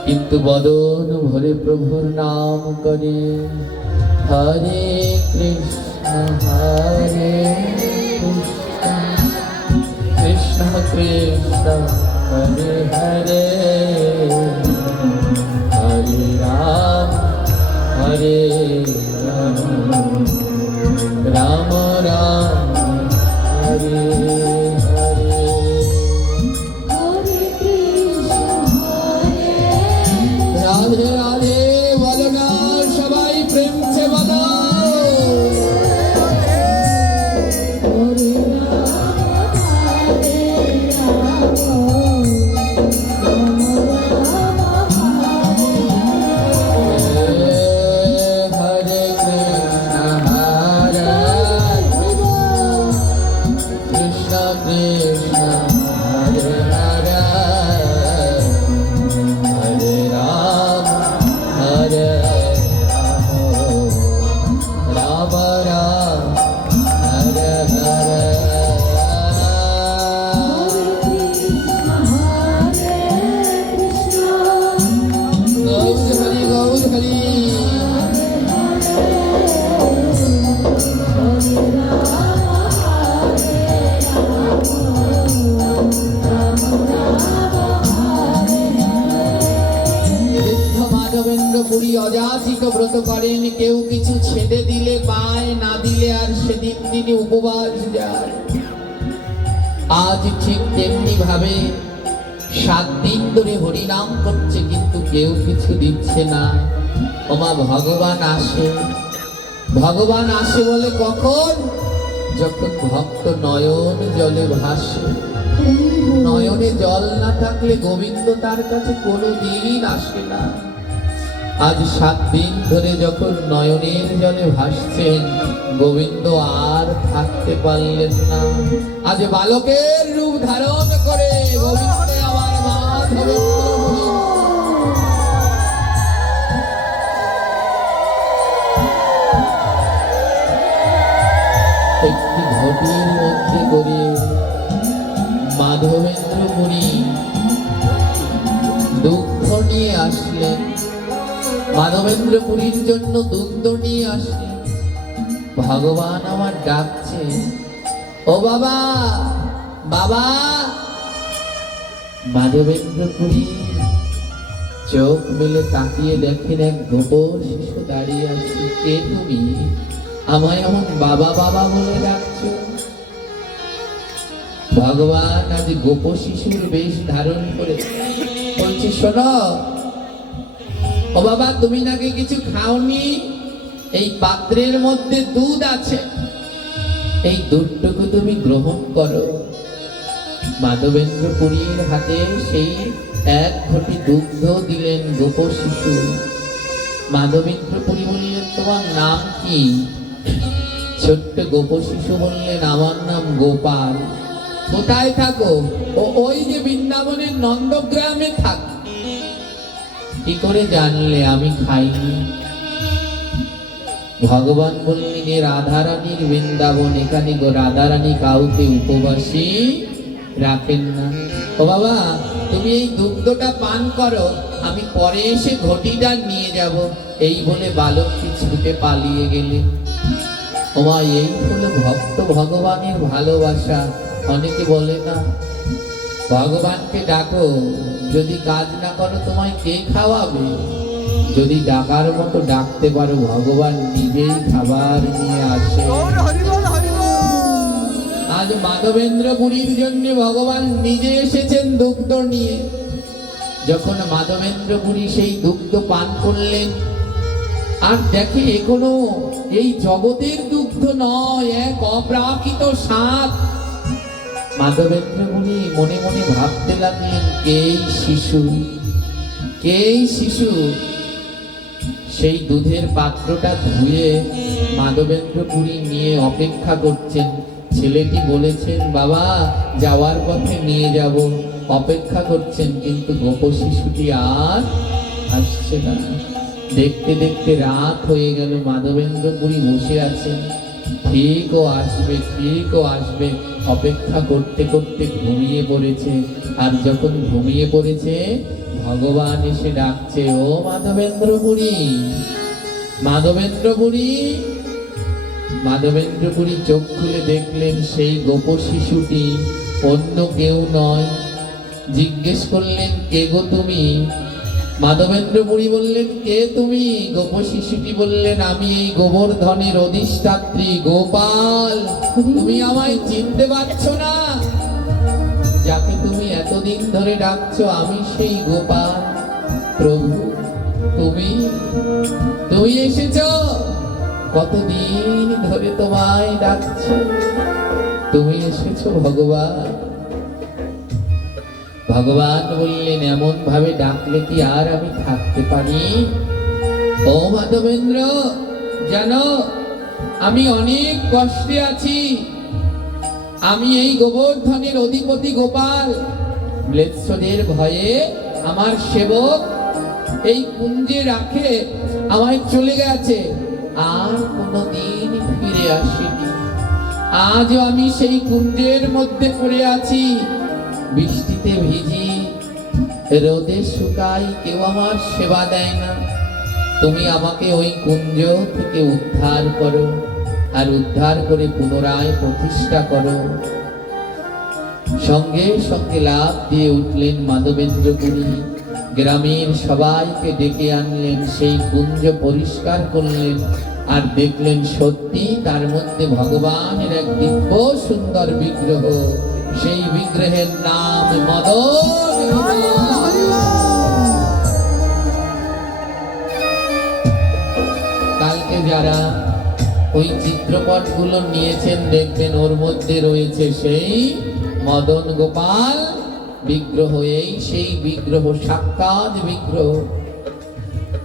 কিন্তু বদন ভরে প্রভুর নাম করে। হরে কৃষ্ণ হরে কৃষ্ণ কৃষ্ণ কৃষ্ণ হরে হরে, হরে রাম হরে রাম, রাম রাম হরে হরে। হরে কৃষ্ণ হরে রাধে রাধে বলো না সবাই, প্রেম সে বলো। হরে রাম হরে রাম, রাম রাম হরে কৃষ্ণ হরে কৃষ্ণ কৃষ্ণ হরে হরে, হরে রাম হরে রাম, রাম রাম হরে হরে। গৌর হরি গৌর হরি। বৃদ্ধ মাধবেন্দ্র পুরী অযাচিত ব্রত করেন, কেউ কিছু ছেড়ে দিলে পায়, না দিলে আর সেদিন তিনি উপবাস যায়। আজ ঠিক তেমনি ভাবে 7 দিন ধরে হরিনাম করছে, কিন্তু কেউ কিছু দিচ্ছে না। ওমা ভগবান আসে, ভগবান আসে বলে কখন? যখন ভক্ত নয়ন জলে ভাসে। নয়নে জল না থাকলে গোবিন্দ তার কাছে কোনোদিন আসে না। আজ 7 দিন ধরে যখন নয়নের জলে ভাসছেন, গোবিন্দ আর থাকতে পারলেন না। আজ বালকের রূপ ধারণ করে গোবিন্দ আমার মাধবেন্দ্র পুরী। একটি ঘটির মধ্যে করে মাধবেন্দ্র পুরী দুগ্ধ নিয়ে আসলেন। মাধবেন্দ্র পুরীর জন্য দুগ্ধ নিয়ে আসলেন। ভগবান আমার ডাকছে, ও বাবা বাবা। মাধবেন্দ্র পুরী চোখ মেলে তাকিয়ে দেখেন এক গোপর শিশু দাঁড়িয়ে আছে। কে তুমি? আমায় এমন বাবা বাবা বলে ডাকছো? ভগবান আজ গোপ শিশুর বেশ ধারণ করে বলছে, শোনো ও বাবা, তুমি নাকি কিছু খাওনি? এই পাত্রের মধ্যে দুধ আছে, এই দুধটুকু তুমি গ্রহণ করো। মাধবেন্দ্র পুরীর হাতে সেই 1 ঘটি দুগ্ধ দিলেন গোপ শিশু। মাধবেন্দ্র পুরী বললেন, তোমার নাম কি? ছোট্ট গোপ শিশু বললেন, আমার নাম গোপাল। কোথায় থাকো? ওই যে বৃন্দাবনের নন্দগ্রামে থাক। কি করে জানলে আমি খাইনি? ভগবান বললেন, এ রাধারানীর বৃন্দাবন, এখানে গো রাধারানী কাউকে উপবাসী রাখেন না। ও বাবা, তুমি এই দুগ্ধটা পান করো, আমি পরে এসে ঘটিটা নিয়ে যাব। এই বলে বালকটি ছুটে পালিয়ে গেলেন। ওমা, এই হলো ভক্ত ভগবানের ভালোবাসা। অনেকে বলে না, ভগবানকে ডাকো, যদি কাজ না করো তোমায় কে খাওয়াবে? যদি ডাকার মতো ডাকতে পারো, ভগবান নিজেই খাবার নিয়ে আসে। আজ মাধবেন্দ্র পুরীর জন্য ভগবান নিজে এসেছেন দুগ্ধ নিয়ে। যখন মাধবেন্দ্র পুরী সেই দুগ্ধ পান করলেন, আর দেখে এ কোনো এই জগতের দুগ্ধ নয়, এক অপ্রাকৃত স্বাদ। মাধবেন্দ্র মুনি মনে মনে ভাবতে লাগলেন, কেই শিশু, কেই শিশু। সেই দুধের পাত্রটা ধুয়ে মাধবেন্দ্র পুরী নিয়ে অপেক্ষা করছেন, ছেলেটি বলেছেন, বাবা যাওয়ার পথে নিয়ে যাব। অপেক্ষা করছেন, কিন্তু গোপ শিশুটি আর আসছে না। দেখতে দেখতে রাত হয়ে গেল। মাধবেন্দ্রপুরী বসে আছেন, ঠিক ও আসবে, ঠিক ও আসবে। অপেক্ষা করতে করতে ঘুমিয়ে পড়েছে। আর যখন ঘুমিয়ে পড়েছে, ভগবান এসে ডাকছে, ও মাধবেন্দ্রপুরী, মাধবেন্দ্রপুরী। মাধবেন্দ্রপুরী চোখ খুলে দেখলেন সেই গোপ শিশুটি অন্য কেউ নয়। জিজ্ঞেস করলেন, কে গো তুমি? মাধবেন্দ্রপুরী বললেন, কে তুমি? গোপ শিশুটি বললেন, আমি এই গোবর্ধনের অধিষ্ঠাত্রী গোপাল। তুমি আমায় চিনতে পারছো না? যাকে তুমি এতদিন ধরে ডাকছো, আমি সেই গোপাল। প্রভু, তুমি তুমি এসেছো? কতদিন ধরে তোমায় ডাকছি, তুমি এসেছো ভগবান। ভগবান বললেন, এমন ভাবে ডাকলে কি আর আমি থাকতে পারি? ও মাধবেন্দ্র, জানো আমি অনেক কষ্টে আছি। আমি এই গোবর্ধনের অধিপতি গোপাল। ম্লেচ্ছদের ভয়ে আমার সেবক এই কুঞ্জে রাখে আমায় চলে গেছে, আর কোনোদিন ফিরে আসেনি। আজও আমি সেই কুঞ্জের মধ্যে পড়ে আছি। বৃষ্টিতে ভিজি, রোদে শুকাই, কেউ আমার সেবা দেয় না। তুমি আমাকে ওই কুঞ্জ থেকে উদ্ধার করো, আর উদ্ধার করে পুনরায় প্রতিষ্ঠা করো। সঙ্গে সঙ্গে লাফ দিয়ে উঠলেন মাধবেন্দ্রপুরী। গ্রামের সবাইকে ডেকে আনলেন, সেই কুঞ্জ পরিষ্কার করলেন, আর দেখলেন সত্যি তার মধ্যে ভগবানের এক দিব্য সুন্দর বিগ্রহ। সেই বিগ্রহের নাম মদন। কালকে যারা ওই চিত্রপটগুলো নিয়েছেন, দেখবেন ওর মধ্যে রয়েছে সেই মদন গোপাল বিগ্রহ। এই সেই বিগ্রহ, সাক্ষাৎ বিগ্রহ।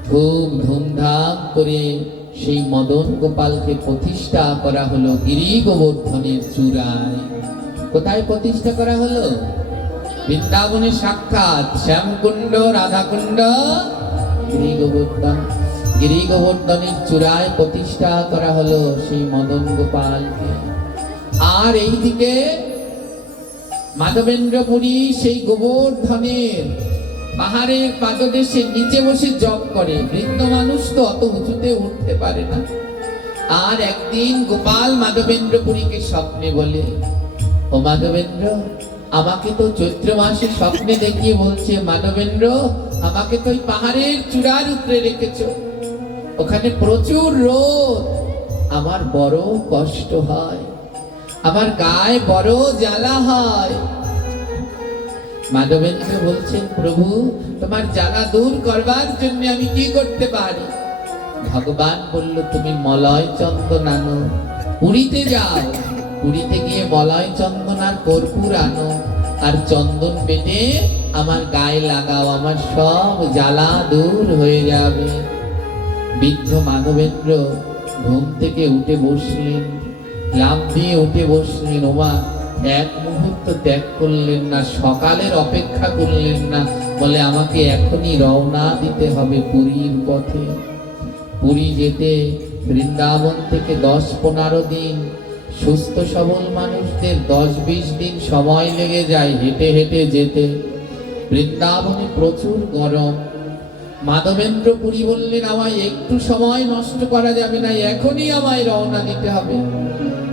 খুব ধুমধাম করে সেই মদন গোপালকে প্রতিষ্ঠা করা হলো গিরি গোবর্ধনের চূড়ায়। কোথায় প্রতিষ্ঠা করা হলো? বৃন্দাবনে সাক্ষাৎ শ্যামকুণ্ড, রাধাকুণ্ড, গিরি গোবর্ধন। গিরি গোবর্ধনের চূড়ায় প্রতিষ্ঠা করা হলো সেই মদন গোপালকে। আর এইদিকে মাধবেন্দ্রপুরী সেই গোবর্ধনের পাহাড়ের পাদদেশে নিচে বসে জপ করে। বৃদ্ধ মানুষ তো অত উঁচুতে উঠতে পারে না। আর একদিন গোপাল মাধবেন্দ্রপুরীকে স্বপ্নে বলে, ও মাধবেন্দ্র, আমাকে তো চৈত্র মাসে স্বপ্নে দেখিয়ে বলছে, মাধবেন্দ্র আমাকে তো ওই পাহাড়ের চূড়ার উপরে রেখেছো, ওখানে প্রচুর রোদ, আমার বড় কষ্ট হয়, আমার গায়ে বড় জ্বালা হয়। মাধবেন্দ্র বলছেন, প্রভু তোমার জ্বালা দূর করবার জন্য আমি কি করতে পারি? ভগবান বলল, তুমি মলয় চন্দন আনো, পুরীতে যাও, পুরীতে গিয়ে মলয় চন্দন আর কর্পূর আনো, আর চন্দন বেটে আমার গায়ে লাগাও, আমার সব জ্বালা দূর হয়ে যাবে। বৃদ্ধ মাধবেন্দ্র ঘুম থেকে উঠে বসলেন, লাফ দিয়ে উঠে বসলেন। ওমা, এক মুহূর্ত ত্যাগ করলেন না, সকালের অপেক্ষা করলেন না। বলে, আমাকে এখনই রওনা দিতে হবে পুরীর পথে। পুরী যেতে বৃন্দাবন থেকে 10-15 দিন, সুস্থ সবল মানুষদের 10-20 দিন সময় লেগে যায় হেঁটে হেঁটে যেতে। বৃন্দাবনে প্রচুর গরম। মাধবেন্দ্রপুরী বললেন, আমায় একটু সময় নষ্ট করা যাবে না, এখনই আমায় রওনা দিতে হবে।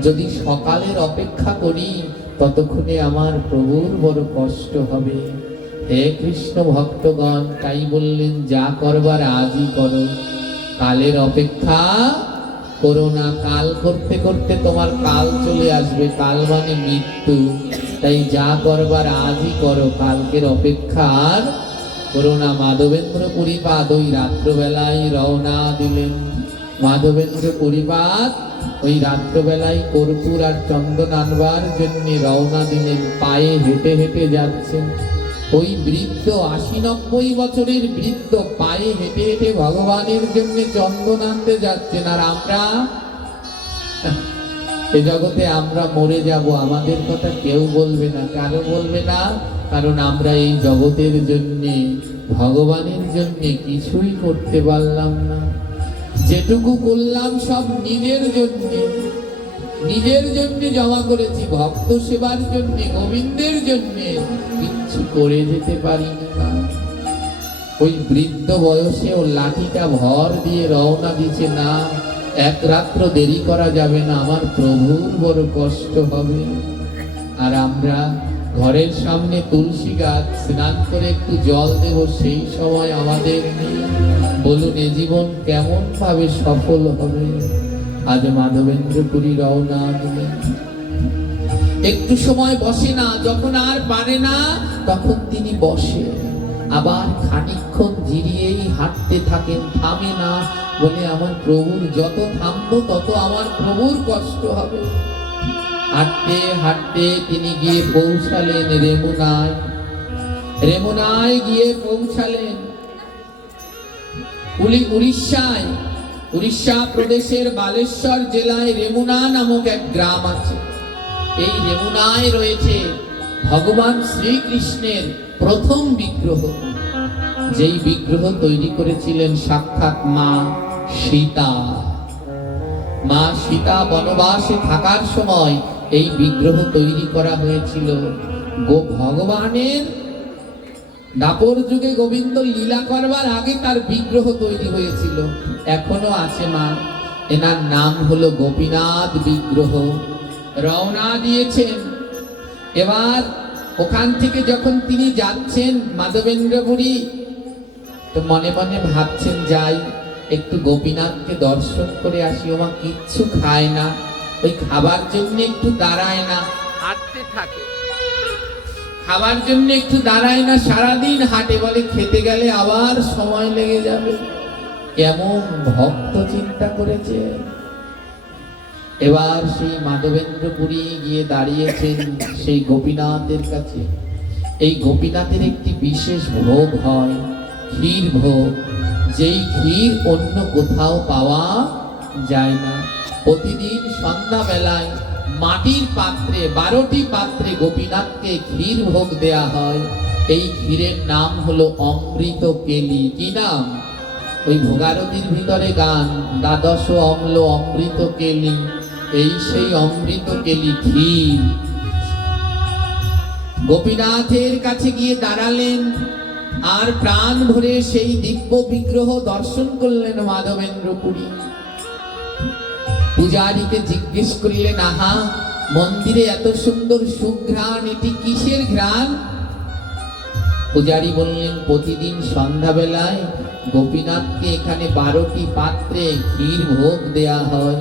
যদি সকালের অপেক্ষা করি, ততক্ষণে আমার প্রভুর বড় কষ্ট হবে। হে কৃষ্ণ ভক্তগণ, তাই বললেন, যা করবার আজই করো, কালের অপেক্ষা করো না। কাল করতে করতে তোমার কাল চলে আসবে, কাল মানে মৃত্যু। তাই যা করবার আজই করো, কালকের অপেক্ষা আর করো না। মাধবেন্দ্র পরিপাদ ওই রাত্রবেলায় রওনা দিলেন। মাধবেন্দ্র পরিপাদ ওই রাত্রবেলায় কর্পূর আর চন্দন আনবার জন্য রওনা দিলেন। পায়ে হেঁটে হেঁটে যাচ্ছেন। ওই বৃদ্ধ 80-90 বছরের বৃদ্ধ পায়ে হেঁটে হেঁটে ভগবানের জন্য চন্দন আনতে যাচ্ছেন। আর এ জগতে আমরা মরে যাব, আমাদের কথা কেউ বলবে না। কারো বলবে না, কারণ আমরা এই জগতের জন্যে, ভগবানের জন্যে কিছুই করতে পারলাম না। যেটুকু করলাম সব নিজের জন্যে, নিজের জন্যে জমা করেছি, ভক্ত সেবার জন্যে, গোবিন্দের জন্যে কিচ্ছু করে যেতে পারিনি। ওই বৃদ্ধ বয়সে ও লাঠিটা ভর দিয়ে রওনা দিচ্ছে, না এক রাত্র দেরি করা যাবে না, আমার প্রভুর বড় কষ্ট হবে। আর আমরা ঘরের সামনে তুলসী গাছ, স্নান করে একটু জল দেব, সেই সময় আমাদের নেই। বলুন এ জীবন কেমন ভাবে সফল হবে? আজ মাধবেন্দ্রপুরী রওনা দিলেন। একটু সময় বসে না, যখন আর পারে না তখন তিনি বসে, আবার খানিকক্ষণ জিরিয়েই হাঁটতে থাকেন, থামে না। বলে আমার প্রভুর, যত থামবো তত আমার প্রভুর কষ্ট হবে। হাঁটতে হাঁটতে তিনি গিয়ে পৌঁছালেন রেমুনায়। রেমুনায় গিয়ে পৌঁছালেন উড়িষ্যায়। উড়িষ্যা প্রদেশের বালেশ্বর জেলায় রেমুনা নামক এক গ্রাম আছে। এই রেমুনায় রয়েছে ভগবান শ্রীকৃষ্ণের প্রথম বিগ্রহ, যেই বিগ্রহ তৈরি করেছিলেন সাক্ষাৎ মা সীতা। মা সীতা বনবাসে থাকার সময় এই বিগ্রহ তৈরি করা হয়েছিল। ভগবানের দাপর যুগে গোবিন্দ লীলা করবার আগে তার বিগ্রহ তৈরি হয়েছিল, এখনো আছে মা। এনার নাম হলো গোপীনাথ বিগ্রহ। রওনা দিয়েছেন। এবার ওখান থেকে যখন তিনি যাচ্ছেন মাধবেন্দ্রপুরী, তো মনে মনে ভাবছেন যাই একটু গোপীনাথকে দর্শন করে আসি। ওমা কিচ্ছু খায় না, ওই খাবার জন্য একটু দাঁড়ায় না, হাঁটতে থাকে। খাবার জন্য একটু দাঁড়ায় না, সারাদিন হাঁটে। বলে খেতে গেলে আবার সময় লেগে যাবে। কেমন ভক্ত চিন্তা করেছে। এবার সেই মাধবেন্দ্রপুরী গিয়ে দাঁড়িয়েছেন সেই গোপীনাথের কাছে। এই গোপীনাথের একটি বিশেষ ভোগ হয়, ক্ষীর ভোগ, যেই ক্ষীর অন্য কোথাও পাওয়া যায় না। প্রতিদিন সন্ধ্যাবেলায় মাটির পাত্রে 12টি পাত্রে গোপীনাথকে ক্ষীর ভোগ দেয়া হয়। এই ক্ষীরের নাম হলো অমৃত কেলি। কি নাম? ওই ভোগারতির ভিতরে গান, দ্বাদশ অম্ল অমৃত কেলি, এই সেই অমৃত কেলি ক্ষীর। গোপীনাথের কাছে গিয়ে দাঁড়ালেন আর প্রাণ ভরে সেই দিব্য বিগ্রহ দর্শন করলেন মাধবেন্দ্রপুরী। পূজারীকে জিজ্ঞেস করলেন, আহা মন্দিরে এত সুন্দর সুঘ্রাণ, এটি কিসের ঘ্রাণ? পূজারী বললেন, প্রতিদিন সন্ধ্যাবেলায় গোপীনাথকে এখানে 12টি পাত্রে ক্ষীর ভোগ দেয়া হয়।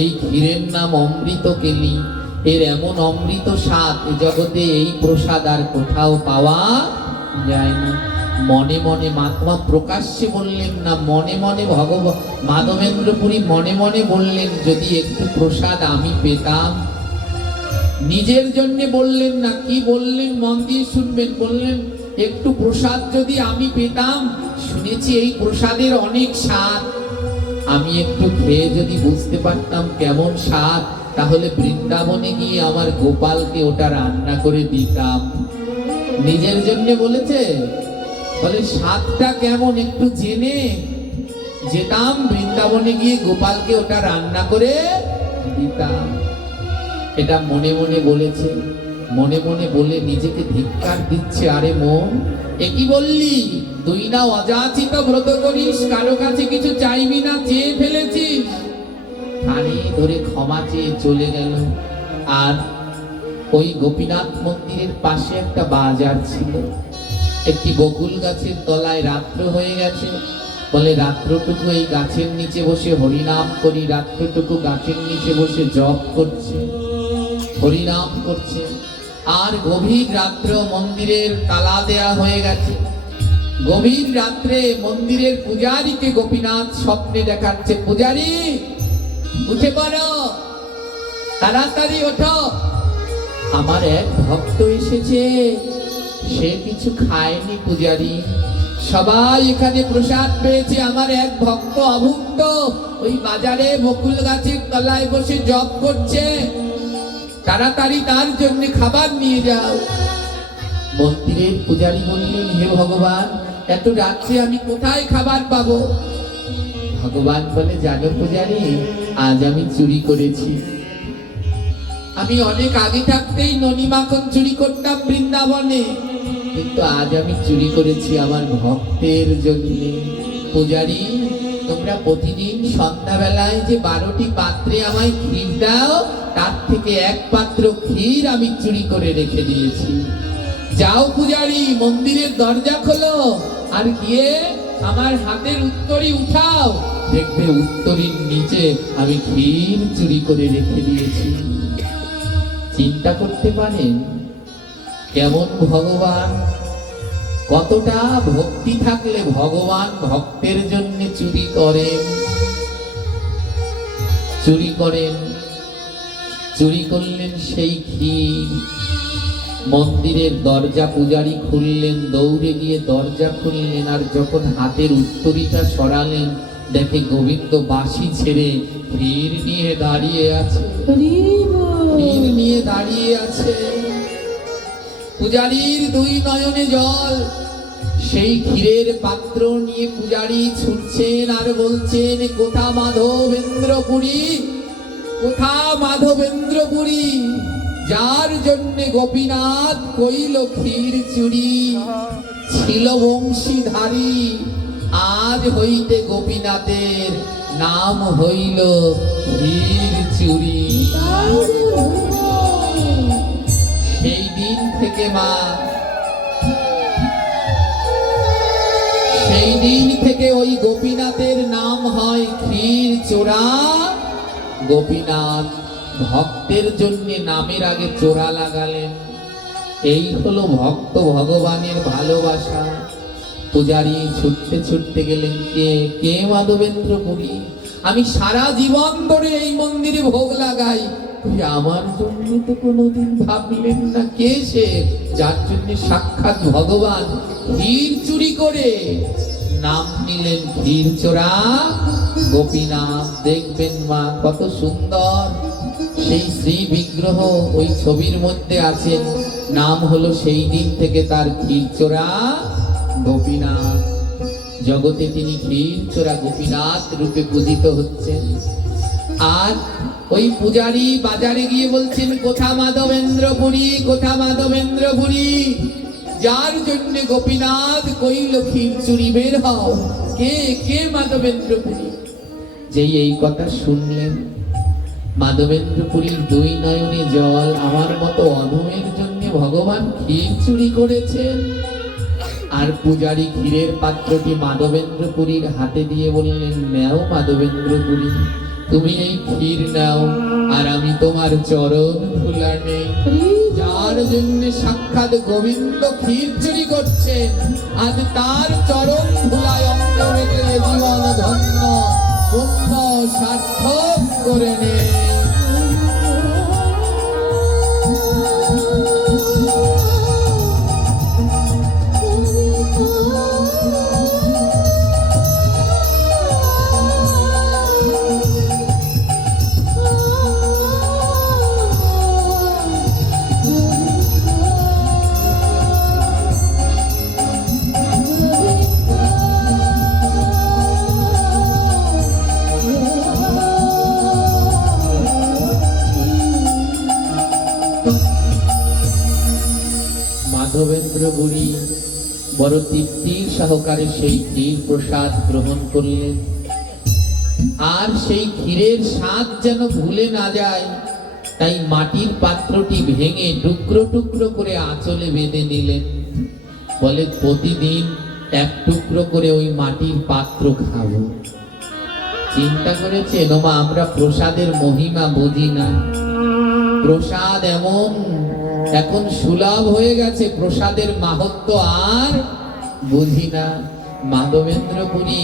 এই ক্ষীরের নাম অমৃত কেলি। এর এমন অমৃত স্বাদ, এ জগতে এই প্রসাদ আর কোথাও পাওয়া যায় না। মনে মনে মাতমা প্রকাশ্যে বললেন না, মনে মনে মাধবেন্দ্রপুরী মনে মনে বললেন, যদি একটু প্রসাদ আমি পেতাম। নিজের জন্য বললেন না, কি বললেন মন দিয়ে শুনবেন। বললেন, একটু প্রসাদ যদি আমি পেতাম, শুনেছি এই প্রসাদের অনেক স্বাদ, আমি একটু খেয়ে যদি বুঝতে পারতাম কেমন স্বাদ, তাহলে বৃন্দাবনে গিয়ে আমার গোপালকে ওটা রান্না করে দিতাম। নিজের জন্য বলেছে। বলে স্বাদটা কেমন একটু জেনে যেতাম, বৃন্দাবনে গিয়ে গোপালকে ওটা রান্না করে দিতাম। এটা মনে মনে বলেছে। মনে মনে বলে নিজেকে ধিক্কার দিচ্ছে, আরে মন এ কি বললি? তুই না অযাচিত ব্রত করিস, কারো কাছে কিছু চাইবি না, চেয়ে ফেলেছিস। কানে ধরে ক্ষমা চেয়ে চলে গেল। আর ওই গোপীনাথ মন্দিরের পাশে একটা বাজার ছিল। একটি বকুল গাছের তলায় রাত্র হয়ে গেছে। বলে রাত্রটুকু এই গাছের নিচে বসে হরিনাম করি। রাত্রটুকু গাছের নিচে বসে জপ করছে, হরিনাম করছে। আর গভীর রাত্রে মন্দিরের তালা দেয়া হয়ে গেছে। গভীর রাত্রে মন্দিরের পূজারীকে গোপীনাথ স্বপ্নে দেখাচ্ছে, পূজারী উঠে পড়ো, তাড়াতাড়ি ওঠো, আমার এক ভক্ত এসেছে, সে কিছু খায়নি পূজারী, সবাই এখানে প্রসাদ পেয়েছে, আমার এক ভক্ত অভুক্ত ওই বাজারে বকুল গাছের তলায় বসে জপ করছে, তাড়াতাড়ি তার জন্য খাবার নিয়ে যাও। মন্দিরের পূজারী বললেন, হে ভগবান, এত রাত্রে আমি কোথায় খাবার পাবো? ভগবান বলে, জানো পূজারী, আজ আমি চুরি করেছি। আমি অনেক আগে থাকতেই ননি মাখন চুরি করতাম বৃন্দাবনে, কিন্তু আজ আমি চুরি করেছি আমার ভক্তের জন্য। পূজারী, তোমরা প্রতিদিন সন্ধ্যাবেলায় যে 12টি পাত্রে আমায় ক্ষীর দাও, তার থেকে এক পাত্র ক্ষীর আমি চুরি করে রেখে দিয়েছি। যাও পূজারী, মন্দিরের দরজা খোলো আর গিয়ে আমার হাতের উত্তরী উঠাও, দেখবে উত্তরীর নিচে আমি ক্ষীর চুরি করে রেখে দিয়েছি। চিন্তা করতে পারেন কেমন ভগবান, কতটা ভক্তি থাকলে ভগবান ভক্তের জন্য চুরি করেন। চুরি করলেন সেই ক্ষীর। মন্দিরের দরজা পূজারী খুললেন, দৌড়ে গিয়ে দরজা খুললেন, আর যখন হাতের উত্তরীটা সরালেন, দেখে গোবিন্দ বাঁশি ছেড়ে ক্ষীর নিয়ে দাঁড়িয়ে আছে। ক্ষীর নিয়ে দাঁড়িয়ে আছে। পূজারীর দুই নয়নে জল। সেই ক্ষীরের পাত্র নিয়ে পূজারী ছুটছেন আর বলছেন, কোথা মাধবেন্দ্রপুরী, কোথা মাধবেন্দ্রপুরী, যার জন্যে গোপীনাথ কইল ক্ষীর চুরি, ছিল বংশীধারী, আজ হইতে গোপীনাথের নাম হইল ক্ষীর চুরি। সেই দিন থেকে মা, সেই দিন থেকে ওই গোপীনাথের নাম হয় ক্ষীর চোরা। গোপীনাথ ভক্তের জন্য নামের আগে চোরা লাগালেন। এই হলো ভক্ত ভগবানের ভালোবাসা। পূজারী ছুটতে ছুটতে গেলেন, কে মাধবেন্দ্রপুরী, আমি সারা জীবন ধরে এই মন্দিরে ভোগ লাগাই, আমার জন্য তো কোনোদিন ভাবলেন না। কে সে, যার জন্য সাক্ষাৎ ভগবান ক্ষীর চুরি করে নাম নিলেন ক্ষীর চোরা গোপীনাথ। দেখবেন মা, কত সুন্দর সেই শ্রী বিগ্রহ ওই ছবির মধ্যে আছেন। নাম হলো সেই দিন থেকে তার ক্ষীর চোরা গোপীনাথ। জগতে তিনি ক্ষীর চোরা গোপীনাথ রূপে পূজিত হচ্ছেন। আর ওই পূজারী বাজারে গিয়ে বলছেন, কোথা মাধবেন্দ্রপুরী, কোথা মাধবেন্দ্রপুরী, যার জন্য গোপীনাথ কইল ক্ষীর চুরি, বের হও, কে মাধবেন্দ্রপুরী। যেই এই কথা শুনলেন, মাধবেন্দ্রপুরীর দুই নয়নে জল। আমার মতো অধমের জন্য ভগবান ক্ষীর চুরি করেছেন। আর পূজারী ক্ষীরের পাত্রটি মাধবেন্দ্রপুরীর হাতে দিয়ে বললেন, নাও মাধবেন্দ্রপুরী, তুমি এই ক্ষীর নাও, আর আমি তোমার চরণ ধুলা নেই। যার জন্য সাক্ষাৎ গোবিন্দ ক্ষীর চুরি করছেন, আজ তার চরণ ধুলায় অঙ্গ রেখে জীবন ধন্য পুণ্য সার্থক করে নে। মাধবেন্দ্রপুরী বড় তৃপ্তির সহকারে সেই ক্ষীর প্রসাদ গ্রহণ করলেন। আর সেই ক্ষীরের স্বাদ যেন ভুলে না যায়, তাই মাটির পাত্রটি ভেঙে টুকরো টুকরো করে আঁচলে বেঁধে নিলেন। বলে, প্রতিদিন এক টুকরো করে ওই মাটির পাত্র খাবো। চিন্তা করেছেন, ওমা, আমরা প্রসাদের মহিমা বুঝি না। প্রসাদ এমন এখন সুলভ হয়ে গেছে, প্রসাদের মাহাত্ম্য আর বুঝি না। মাধবেন্দ্রপুরী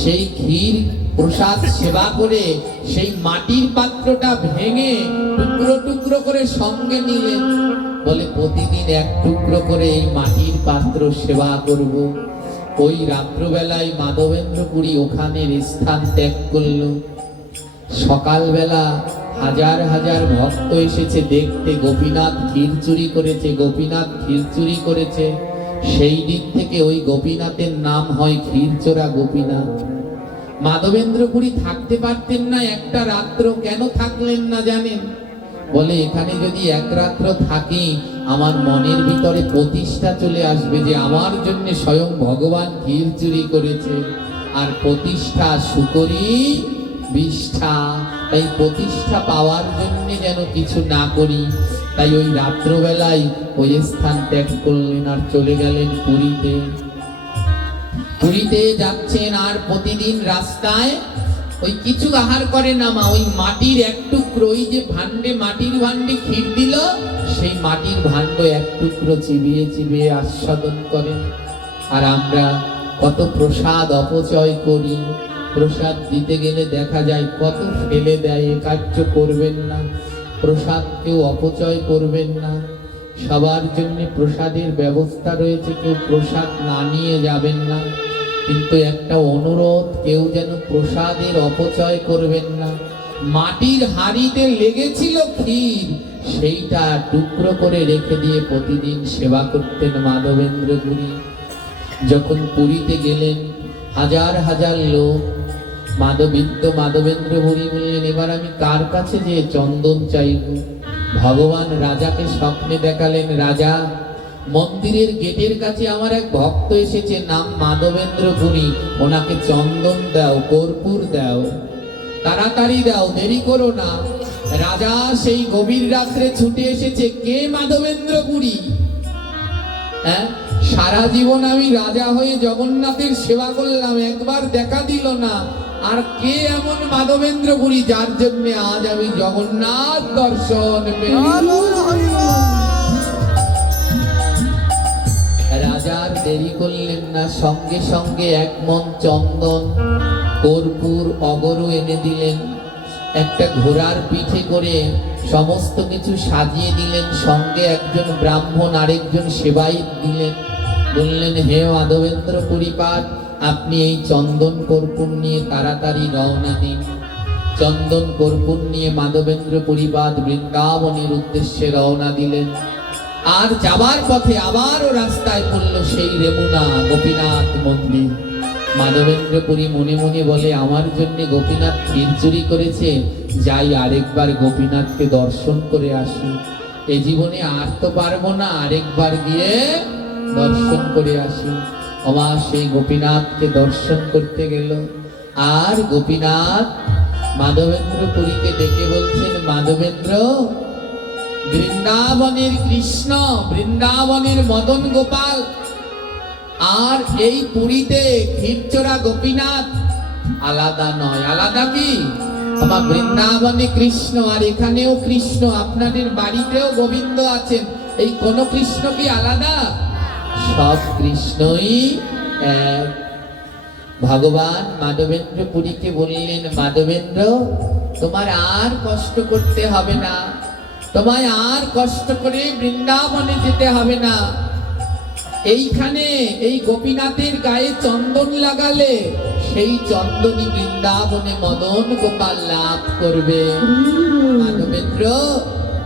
সেই ক্ষীর প্রসাদ সেবা করে সেই মাটির পাত্রটা ভেঙে টুকরো টুকরো করে সঙ্গে নিলেন। বলে, প্রতিদিন এক টুকরো করে এই মাটির পাত্র সেবা করব। ওই রাত্রবেলায় মাধবেন্দ্রপুরী ওখানের স্থান ত্যাগ করল। সকালবেলা হাজার হাজার ভক্ত এসেছে দেখতে গোপীনাথ ক্ষীর চুরি করেছে, গোপীনাথ ক্ষীর চুরি করেছে। সেই দিন থেকে ওই গোপীনাথের নাম হয় ক্ষীরচোরা গোপীনাথ। মাধবেন্দ্রপুরী থাকতে পারতেন না একটা রাত্র। কেন থাকলেন না জানেন? বলে এখানে যদি এক রাত্র থাকি আমার মনের ভিতরে প্রতিষ্ঠা চলে আসবে যে আমার জন্য স্বয়ং ভগবান ক্ষীর চুরি করেছে। আর প্রতিষ্ঠা সুকরি বিষ্ঠা, তাই প্রতিষ্ঠা পাওয়ার জন্য যেন কিছু না করি। তাই ওই রাত্রবেলায় ওই স্থান ত্যাগ করলেন আর চলে গেলেন পুরীতে। পুরীতে যাচ্ছেন আর প্রতিদিন রাস্তায় ওই কিছু আহার করে না মা, ওই মাটির এক টুকরো, ওই যে ভান্ডে মাটির ভান্ডে ক্ষীর দিল সেই মাটির ভাণ্ড এক টুকরো চিবিয়ে চিবিয়ে আস্বাদন করেন। আর আমরা কত প্রসাদ অপচয় করি। প্রসাদ দিতে গেলে দেখা যায় কত ফেলে দেয়। এ কার্য করবেন না, প্রসাদ কেউ অপচয় করবেন না। সবার জন্য প্রসাদের ব্যবস্থা রয়েছে, কেউ প্রসাদ না নিয়ে যাবেন না। কিন্তু একটা অনুরোধ, কেউ যেন প্রসাদের অপচয় করবেন না। মাটির হাঁড়িতে লেগেছিল ক্ষীর, সেইটা টুকরো করে রেখে দিয়ে প্রতিদিন সেবা করতেন মাধবেন্দ্রপুরী। যখন পুরীতে গেলেন হাজার হাজার লোক, মাধবেন্দ্রপুরী বললেন এবার আমি কার কাছে যে চন্দন চাইব? ভগবান রাজাকে স্বপ্নে দেখালেন, রাজা মন্দিরের গেটের কাছে আমার এক ভক্ত এসেছে, নাম মাধবেন্দ্রপুরী, ওনাকে চন্দন দাও, কর্পূর দাও, তাড়াতাড়ি দাও, দেরি করো না। রাজা সেই গভীর রাত্রে ছুটে এসেছে। কে? মাধবেন্দ্রপুরী। হ্যাঁ, সারা জীবন আমি রাজা হয়ে জগন্নাথের সেবা করলাম, একবার দেখা দিল না। আর কে এমন মাধবেন্দ্রপুরী যার জন্য আজ আমি জগন্নাথ দর্শন পেলাম? রাজার দেরি করলেন না, সঙ্গে সঙ্গে এক মন চন্দন, কর্পূর, অগরু এনে দিলেন। একটা ঘোড়ার পিঠে করে সমস্ত কিছু সাজিয়ে দিলেন। সঙ্গে একজন ব্রাহ্মণ আরেকজন সেবায়িত দিলেন। বললেন হে মাধবেন্দ্রপুরী পাদ, আপনি এই চন্দন কর্পূর নিয়ে তাড়াতাড়ি রওনা দিন। চন্দন কর্পূর নিয়ে মাধবেন্দ্রপুরী পাদ বৃন্দাবনের উদ্দেশ্যে রওনা দিলেন। আর যাবার পথে আবারও রাস্তায় পড়ল সেই রেমুনা গোপীনাথ মন্দির। মাধবেন্দ্রপুরী মনে মনে বলে আমার জন্য গোপীনাথ ক্ষীর চুরি করেছে, যাই আরেকবার গোপীনাথকে দর্শন করে আসি। এ জীবনে আর তো পারবো না, আরেকবার গিয়ে দর্শন করে আসি। আমার সেই গোপীনাথকে দর্শন করতে গেল। আর গোপীনাথ মাধবেন্দ্রপুরীকে ডেকে বলছেন, মাধবেন্দ্র, বৃন্দাবনের কৃষ্ণ, বৃন্দাবনের মদন গোপাল, আর এই পুরীতে ক্ষীরচোরা গোপীনাথ আলাদা নয়। আলাদা কি? আমার বৃন্দাবনে কৃষ্ণ আর এখানেও কৃষ্ণ, আপনাদের বাড়িতেও গোবিন্দ আছেন, এই কোন কৃষ্ণ কি আলাদা? সব কৃষ্ণই এক। ভগবান মাধবেন্দ্রপুরীকে বললেন, মাধবেন্দ্র, তোমার আর কষ্ট করতে হবে না, তোমায় আর কষ্ট করে বৃন্দাবনে যেতে হবে না। এইখানে এই গোপীনাথের গায়ে চন্দন লাগালে সেই চন্দনই বৃন্দাবনে মদন গোপাল লাভ করবে। মাধবেন্দ্র,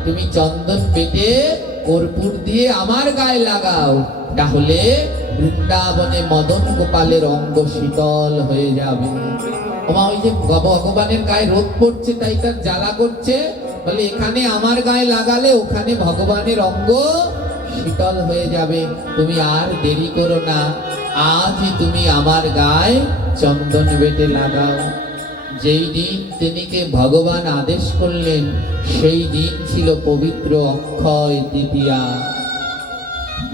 তুমি চন্দন বেটে কর্পূর দিয়ে আমার গায়ে লাগাও, তাহলে বৃন্দাবনে মদন গোপালের অঙ্গ শীতল হয়ে যাবে। ওই যে ভগবানের গায়ে রোদ পড়ছে তাই তার জ্বালা করছে, বলে এখানে আমার গায়ে লাগালে ওখানে ভগবানের অঙ্গ শীতল হয়ে যাবে। তুমি আর দেরি করো না, আজই তুমি আমার গায়ে চন্দন বেটে লাগাও। যেই দিন তিনিকে ভগবান আদেশ করলেন সেই দিন ছিল পবিত্র অক্ষয় তৃতীয়া।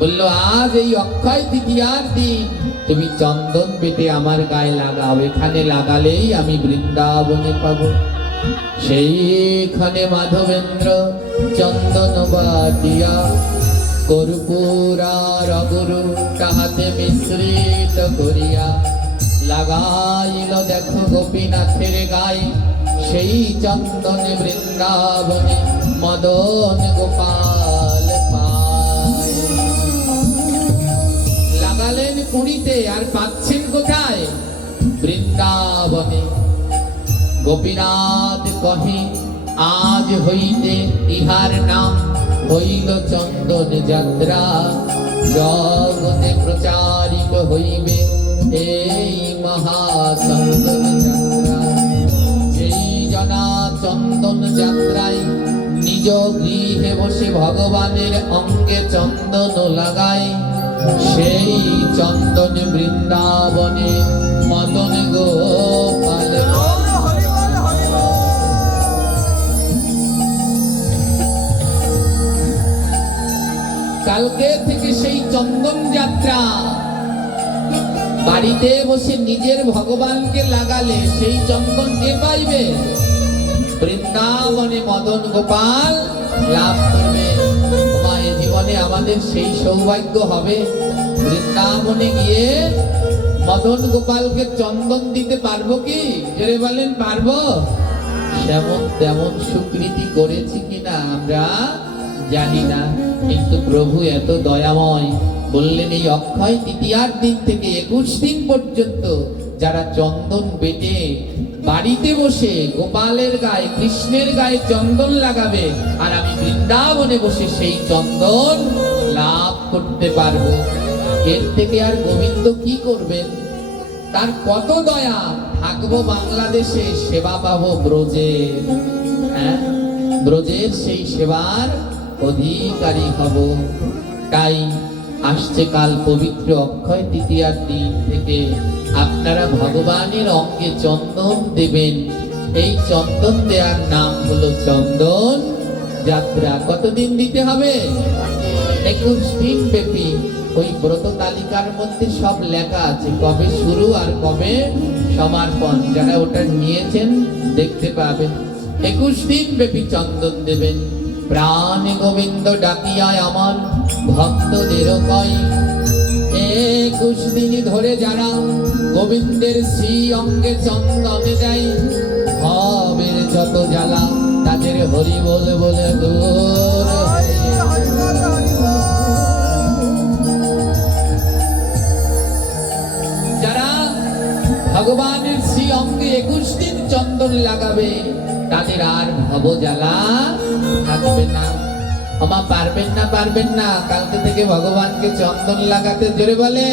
বলল আজ এই অক্ষয় তৃতীয়ার দিন তুমি চন্দন বেটে আমার গায়ে লাগাও, এখানে লাগালেই আমি বৃন্দাবনে পাবো। সেইখানে মাধবেন্দ্র চন্দন বাটিয়া কর্পূরার অগুরু তাহাতে মিশ্রিত করিয়া লাগাইল দেখো গোপীনাথের গায়ে, সেই চন্দনে বৃন্দাবনে মদন গোপাল পায়। লাগালেন পুরীতে, আর পাচ্ছেন কোথায়? বৃন্দাবনে। গোপীনাথ কহে আজ হইতে ইহার নাম হইল চন্দন যাত্রা, জগতে প্রচারিত হইবে এই মহা চন্দন যাত্রা। যেই জনা চন্দন যাত্রায় নিজ গৃহে বসে ভগবানের অঙ্গে চন্দন লাগায়, সেই চন্দন বৃন্দাবনে মদন গোপাল। কালকে থেকে সেই চন্দন যাত্রা। বাড়িতে বসে নিজের ভগবানকে লাগালে সেই চন্দন কে পাইবে? বৃন্দাবনে মদন গোপাল লাভ করবে। এ জীবনে আমাদের সেই সৌভাগ্য হবে বৃন্দাবনে গিয়ে মদন গোপালকে চন্দন দিতে পারবো কি? জোরে বলেন, পারবো? যেমন তেমন স্বীকৃতি করেছি কিনা আমরা জানি না, কিন্তু প্রভু এত দয়াময়, বললেন এই অক্ষয় তৃতীয়ার দিন থেকে 21 দিন পর্যন্ত যারা চন্দন বেটে বাড়িতে বসে গোপালের গায়ে, কৃষ্ণের গায়ে চন্দন লাগাবে, আর আমি বৃন্দাবনে বসে সেই চন্দন লাভ করতে পারবো। এর থেকে আর গোবিন্দ কি করবেন? তার কত দয়া! থাকবো বাংলাদেশে, সেবা পাবো ব্রজের। হ্যাঁ, ব্রজের সেই সেবার অধিকারী হব। তাই আসছে কাল পবিত্র অক্ষয় তৃতীয়ার দিন থেকে আপনারা ভগবানের অঙ্গে চন্দন দেবেন। এই চন্দন দেওয়ার নাম হলো চন্দন যাত্রা। কতদিন দিতে হবে? 21 দিন ব্যাপী। ওই ব্রত তালিকার মধ্যে সব লেখা আছে, কবে শুরু আর কবে সমাপন। যারা ওটা নিয়েছেন দেখতে পাবেন। 21 দিন ব্যাপী চন্দন দেবেন। প্রাণ গোবিন্দ ডাকিয়া আমার ভক্তদের কয়, 21 দিন ধরে যারা গোবিন্দের শ্রী অঙ্গে চন্দন দেয়, ভবের যত জ্বালা তাদের হরি বলে বলে দূর হয়। যারা ভগবানের শ্রী অঙ্গে 21 দিন চন্দন লাগাবে, তাদের আর ভব জ্বালা থাকবে না। আমা পারবেন না? পারবেন না? কালকে থেকে ভগবানকে চন্দন লাগাতে, জোরে বলে।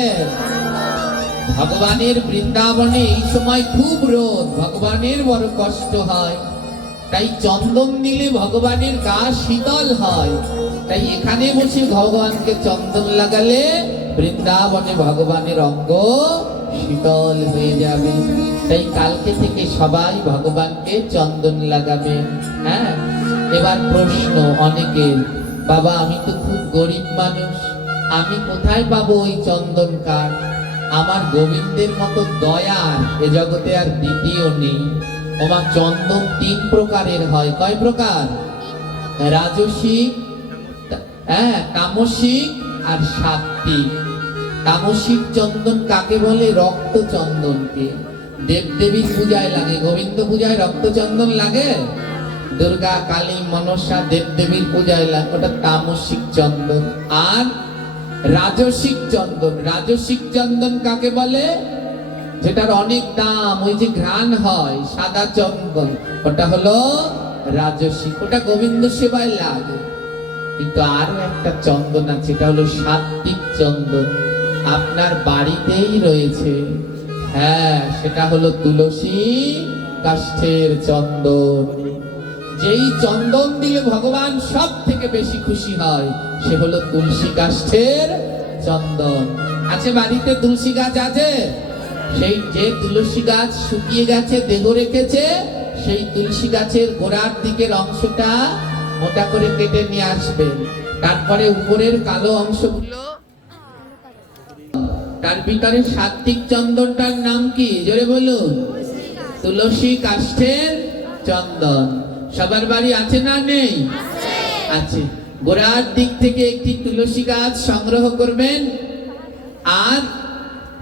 ভগবানের বৃন্দাবনে এই সময় খুব রোদ, ভগবানের বড় কষ্ট হয়, তাই চন্দন দিলে ভগবানের গা শীতল হয়। তাই এখানে বসে ভগবানকে চন্দন লাগালে বৃন্দাবনে ভগবানের অঙ্গ শীতল হয়ে যাবে। তাই কালকে থেকে সবাই ভগবানকে চন্দন লাগাবে। হ্যাঁ, এবার প্রশ্ন অনেকের, বাবা আমি তো খুব গরিব মানুষ, আমি কোথায় পাবো ওই চন্দন কাঠ? আমার গোবিন্দের মতো দয়ার এ জগতে আর দ্বিতীয় নেই। ওমা চন্দন 3 প্রকারের হয়। কয় প্রকার? রাজসিক, তামসিক আর সাত্ত্বিক। তামসিক চন্দন কাকে বলে? রক্ত চন্দনকে। দেবদেবীর পূজায় লাগে, গোবিন্দ পূজায় রক্ত চন্দন লাগে? দুর্গা, কালী, মনসা, দেবদেবীর পূজায় লাগে, ওটা তামসিক চন্দন। আর রাজসিক চন্দন, রাজসিক চন্দন কাকে বলে? যেটার অনেক দাম, ওই যে ঘ্রাণ হয় সাদা চন্দন, ওটা হলো রাজসিক, ওটা গোবিন্দ সেবায় লাগে। কিন্তু আরো একটা চন্দন আছে, এটা হলো সাত্ত্বিক চন্দন, আপনার বাড়িতেই রয়েছে। হ্যাঁ, সেটা হলো তুলসী কাষ্ঠের চন্দন। যেই চন্দন দিলে ভগবান সব থেকে বেশি খুশি হয়, সে হলো তুলসী কাষ্ঠের চন্দন। আছে বাড়িতে তুলসী গাছ আছে? সেই যে তুলসী গাছ শুকিয়ে গেছে, দেহ রেখেছে, সেই তুলসী গাছের গোড়ার দিকের অংশটা মোটা করে কেটে নিয়ে আসবেন। তারপরে উপরের কালো অংশগুলো, তার ভিতরে সাত্ত্বিক চন্দনটার নাম কি? জোরে বলুন। তুলসী কাষ্ঠের চন্দন। সবার বাড়ি আছে না নেই? আছে। গোড়ার দিক থেকে একটি তুলসী গাছ সংগ্রহ করবেন, আর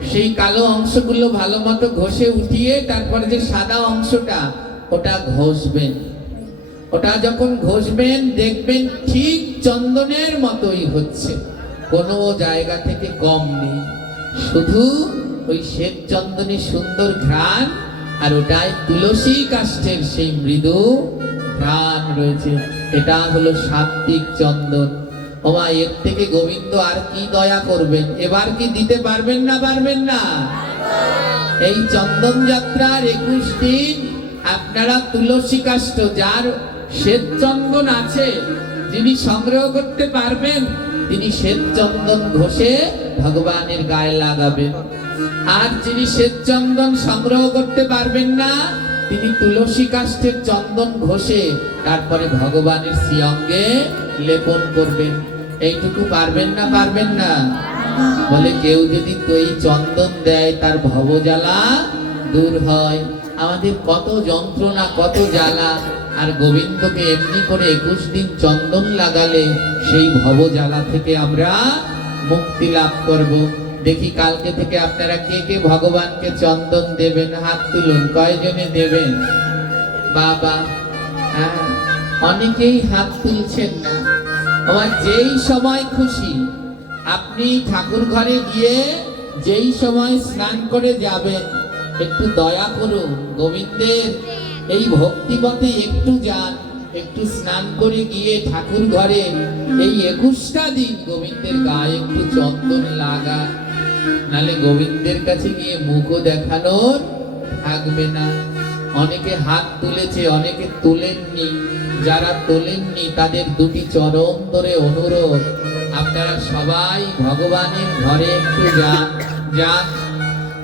সেই কালো অংশগুলো ভালো মতো ঘষে উঠিয়ে তারপরে যে সাদা অংশটা, ওটা ঘষবেন। ওটা যখন ঘষবেন দেখবেন ঠিক চন্দনের মতোই হচ্ছে, কোনো জায়গা থেকে কম নেই। শুধু ওই শ্বেত চন্দনের সুন্দর ঘ্রাণ আর ওটাই তুলসী কাষ্ঠের সেই মৃদু ঘ্রাণ রয়েছে। এটা হলো সাত্বিক চন্দন। ওমা, এর থেকে গোবিন্দ আর কি দয়া করবেন? এবার কি দিতে পারবেন না পারবেন না? এই চন্দন যাত্রার 21 দিন আপনারা তুলসী কাষ্ঠ, যার শ্বেত চন্দন আছে, যিনি সংগ্রহ করতে পারবেন, তিনি শ্বেত চন্দন ঘষে ভগবানের গায়ে লাগাবেন। আর যিনি শ্বেত চন্দন সংগ্রহ করতে পারবেন না, তিনি তুলসী কাষ্ঠের চন্দন ঘষে তারপরে ভগবানের শ্রীঅঙ্গে লেপন করবেন। এইটুকু পারবেন না পারবেন না? বলে কেউ যদি এই চন্দন দেয় তার ভবজ্বালা দূর হয়। আমাদের কত যন্ত্রণা, কত জ্বালা, আর গোবিন্দকে এমনি করে 21 দিন চন্দন লাগালে সেই ভবজ্বালা থেকে আমরা মুক্তি লাভ করব। দেখি কালকে থেকে আপনারা কে কে ভগবানকে চন্দন দেবেন? হাত তুলুন। কয়জনে দেবেন? বাবা, হ্যাঁ, অনেকেই হাত তুলছেন না। আমার যেই সময় খুশি আপনি ঠাকুর ঘরে গিয়ে যেই সময় স্নান করে যাবেন, একটু দয়া করুন, গোবিন্দের এই ভক্তিপথে একটু যান, একটু স্নান করে গিয়ে ঠাকুর ঘরে এই 21টা দিন গোবিন্দের গায়ে একটু চন্দন লাগান। নালে গোবিন্দের কাছে গিয়ে মুখও দেখানোর থাকবে না। অনেকে হাত তুলেছে, অনেকে তোলেননি। যারা তোলেননি তাদের দুটি চরণ ধরে অনুরোধ, আপনারা সবাই ভগবানের ঘরে একটু যান। যান।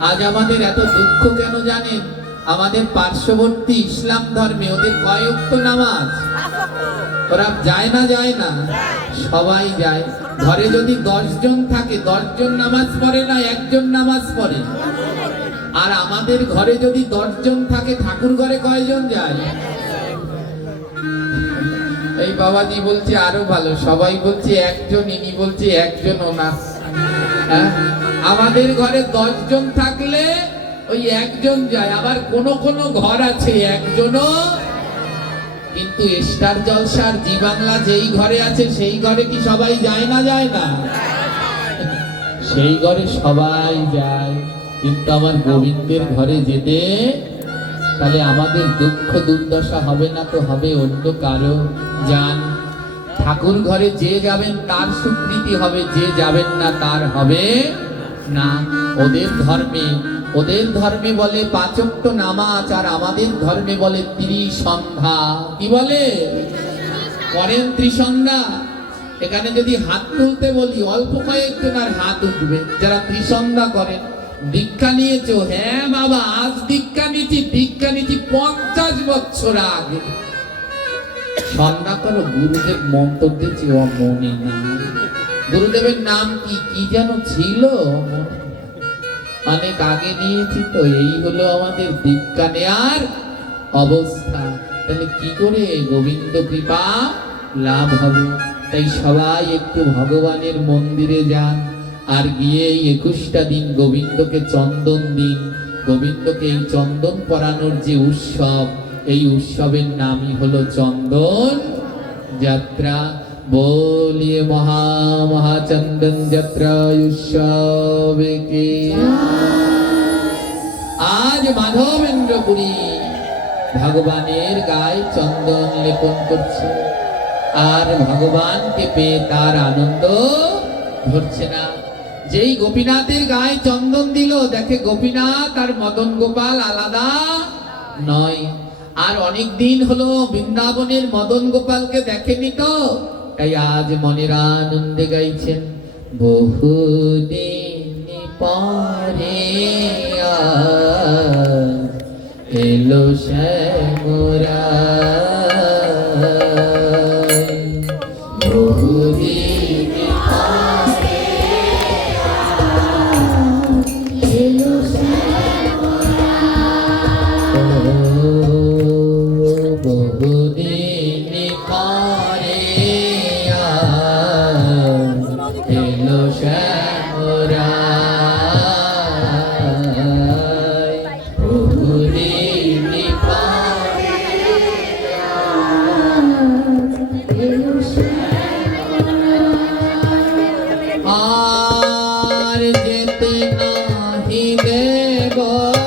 আজ আমাদের এত দুঃখ কেন জানেন? আমাদের পার্শ্ববর্তী ইসলাম ধর্মে ওদের কয় ওয়াক্ত নামাজ? ওরা যায় না? যায় না? সবাই যায়। ঘরে যদি 10 জন থাকে, 10 জন নামাজ পড়ে না, একজন নামাজ পড়ে। আর আমাদের ঘরে যদি 10 জন থাকে, ঠাকুর ঘরে কয়জন যায়? এই বাবাজি বলছে আরো ভালো, সবাই বলছে একজন, ইনি বলছে একজনও না। আমাদের ঘরে 10 জন থাকলে ওই একজন যায়। আবার কোন কোন ঘর আছে একজনও, কিন্তু স্টার জলসার জি বাংলা যেই ঘরে আছে সেই ঘরে কি সবাই যায় না? যায় না? সেই ঘরে সবাই যায়, কিন্তু আমার গোবিন্দের ঘরে যেতে তাহলে আমাদের দুঃখ দুর্দশা হবে না তো হবে অন্য কারো। যান। ঠাকুর ঘরে যে যাবেন তার স্বীকৃতি হবে, যে যাবেন না তার হবে না। ওদের ধর্মে বলে 5 ওয়াক্ত নামাজ, আর আমাদের ধর্মে বলে ত্রিসন্ধ্যা। কি বলে? করেন ত্রিসন্ধ্যা? এখানে যদি হাত তুলতে বলি, অল্প কয়েকজনের হাত উঠবে যারা ত্রিসন্ধ্যা করেন। দীক্ষা নিয়েছো? হ্যাঁ বাবা, আজ দীক্ষা নিয়েছি। দীক্ষা নিয়েছি 50 বছর আগে। সন্ধ্যা করো, গুরুদেব মন্ত্র দিয়েছি, ও মনে না। গুরুদেবের নাম কি কি যেন ছিল, অনেক আগে নিয়েছি তো। এই হলো আমাদের দীক্ষা নেয়ার অবস্থা। তাহলে কি করে গোবিন্দ কৃপা লাভ হবে? তাই সবাই একটু ভগবানের মন্দিরে যান, আর গিয়ে এই 21টা দিন গোবিন্দকে চন্দন দিন। গোবিন্দকে এই চন্দন পরানোর যে উৎসব, এই উৎসবের নামই হলো চন্দন যাত্রা। बोलिए महा महाचंदन যাত্রা উৎসবে কে। আজ মাধবেন্দ্রপুরী ভগবানের গায়ে চন্দন লেপন করছে, আর ভগবানকে পেয়ে তার আনন্দ ধরছে না। যেই গোপীনাথের গায়ে চন্দন দিল, দেখে গোপীনাথ আর মদন গোপাল আলাদা নয়। আর অনেক দিন হলো বৃন্দাবনের মদন গোপালকে দেখেনি তো, তাই আজ মনের আনন্দে গাইছেন, বহুদিন পরে আজ এলো শ্যামরায়, বহুদিন পরে আজ এলো শ্যামরায়, বহুদিন পরে এলো শ্যামরায়, বহুদিন পরে গো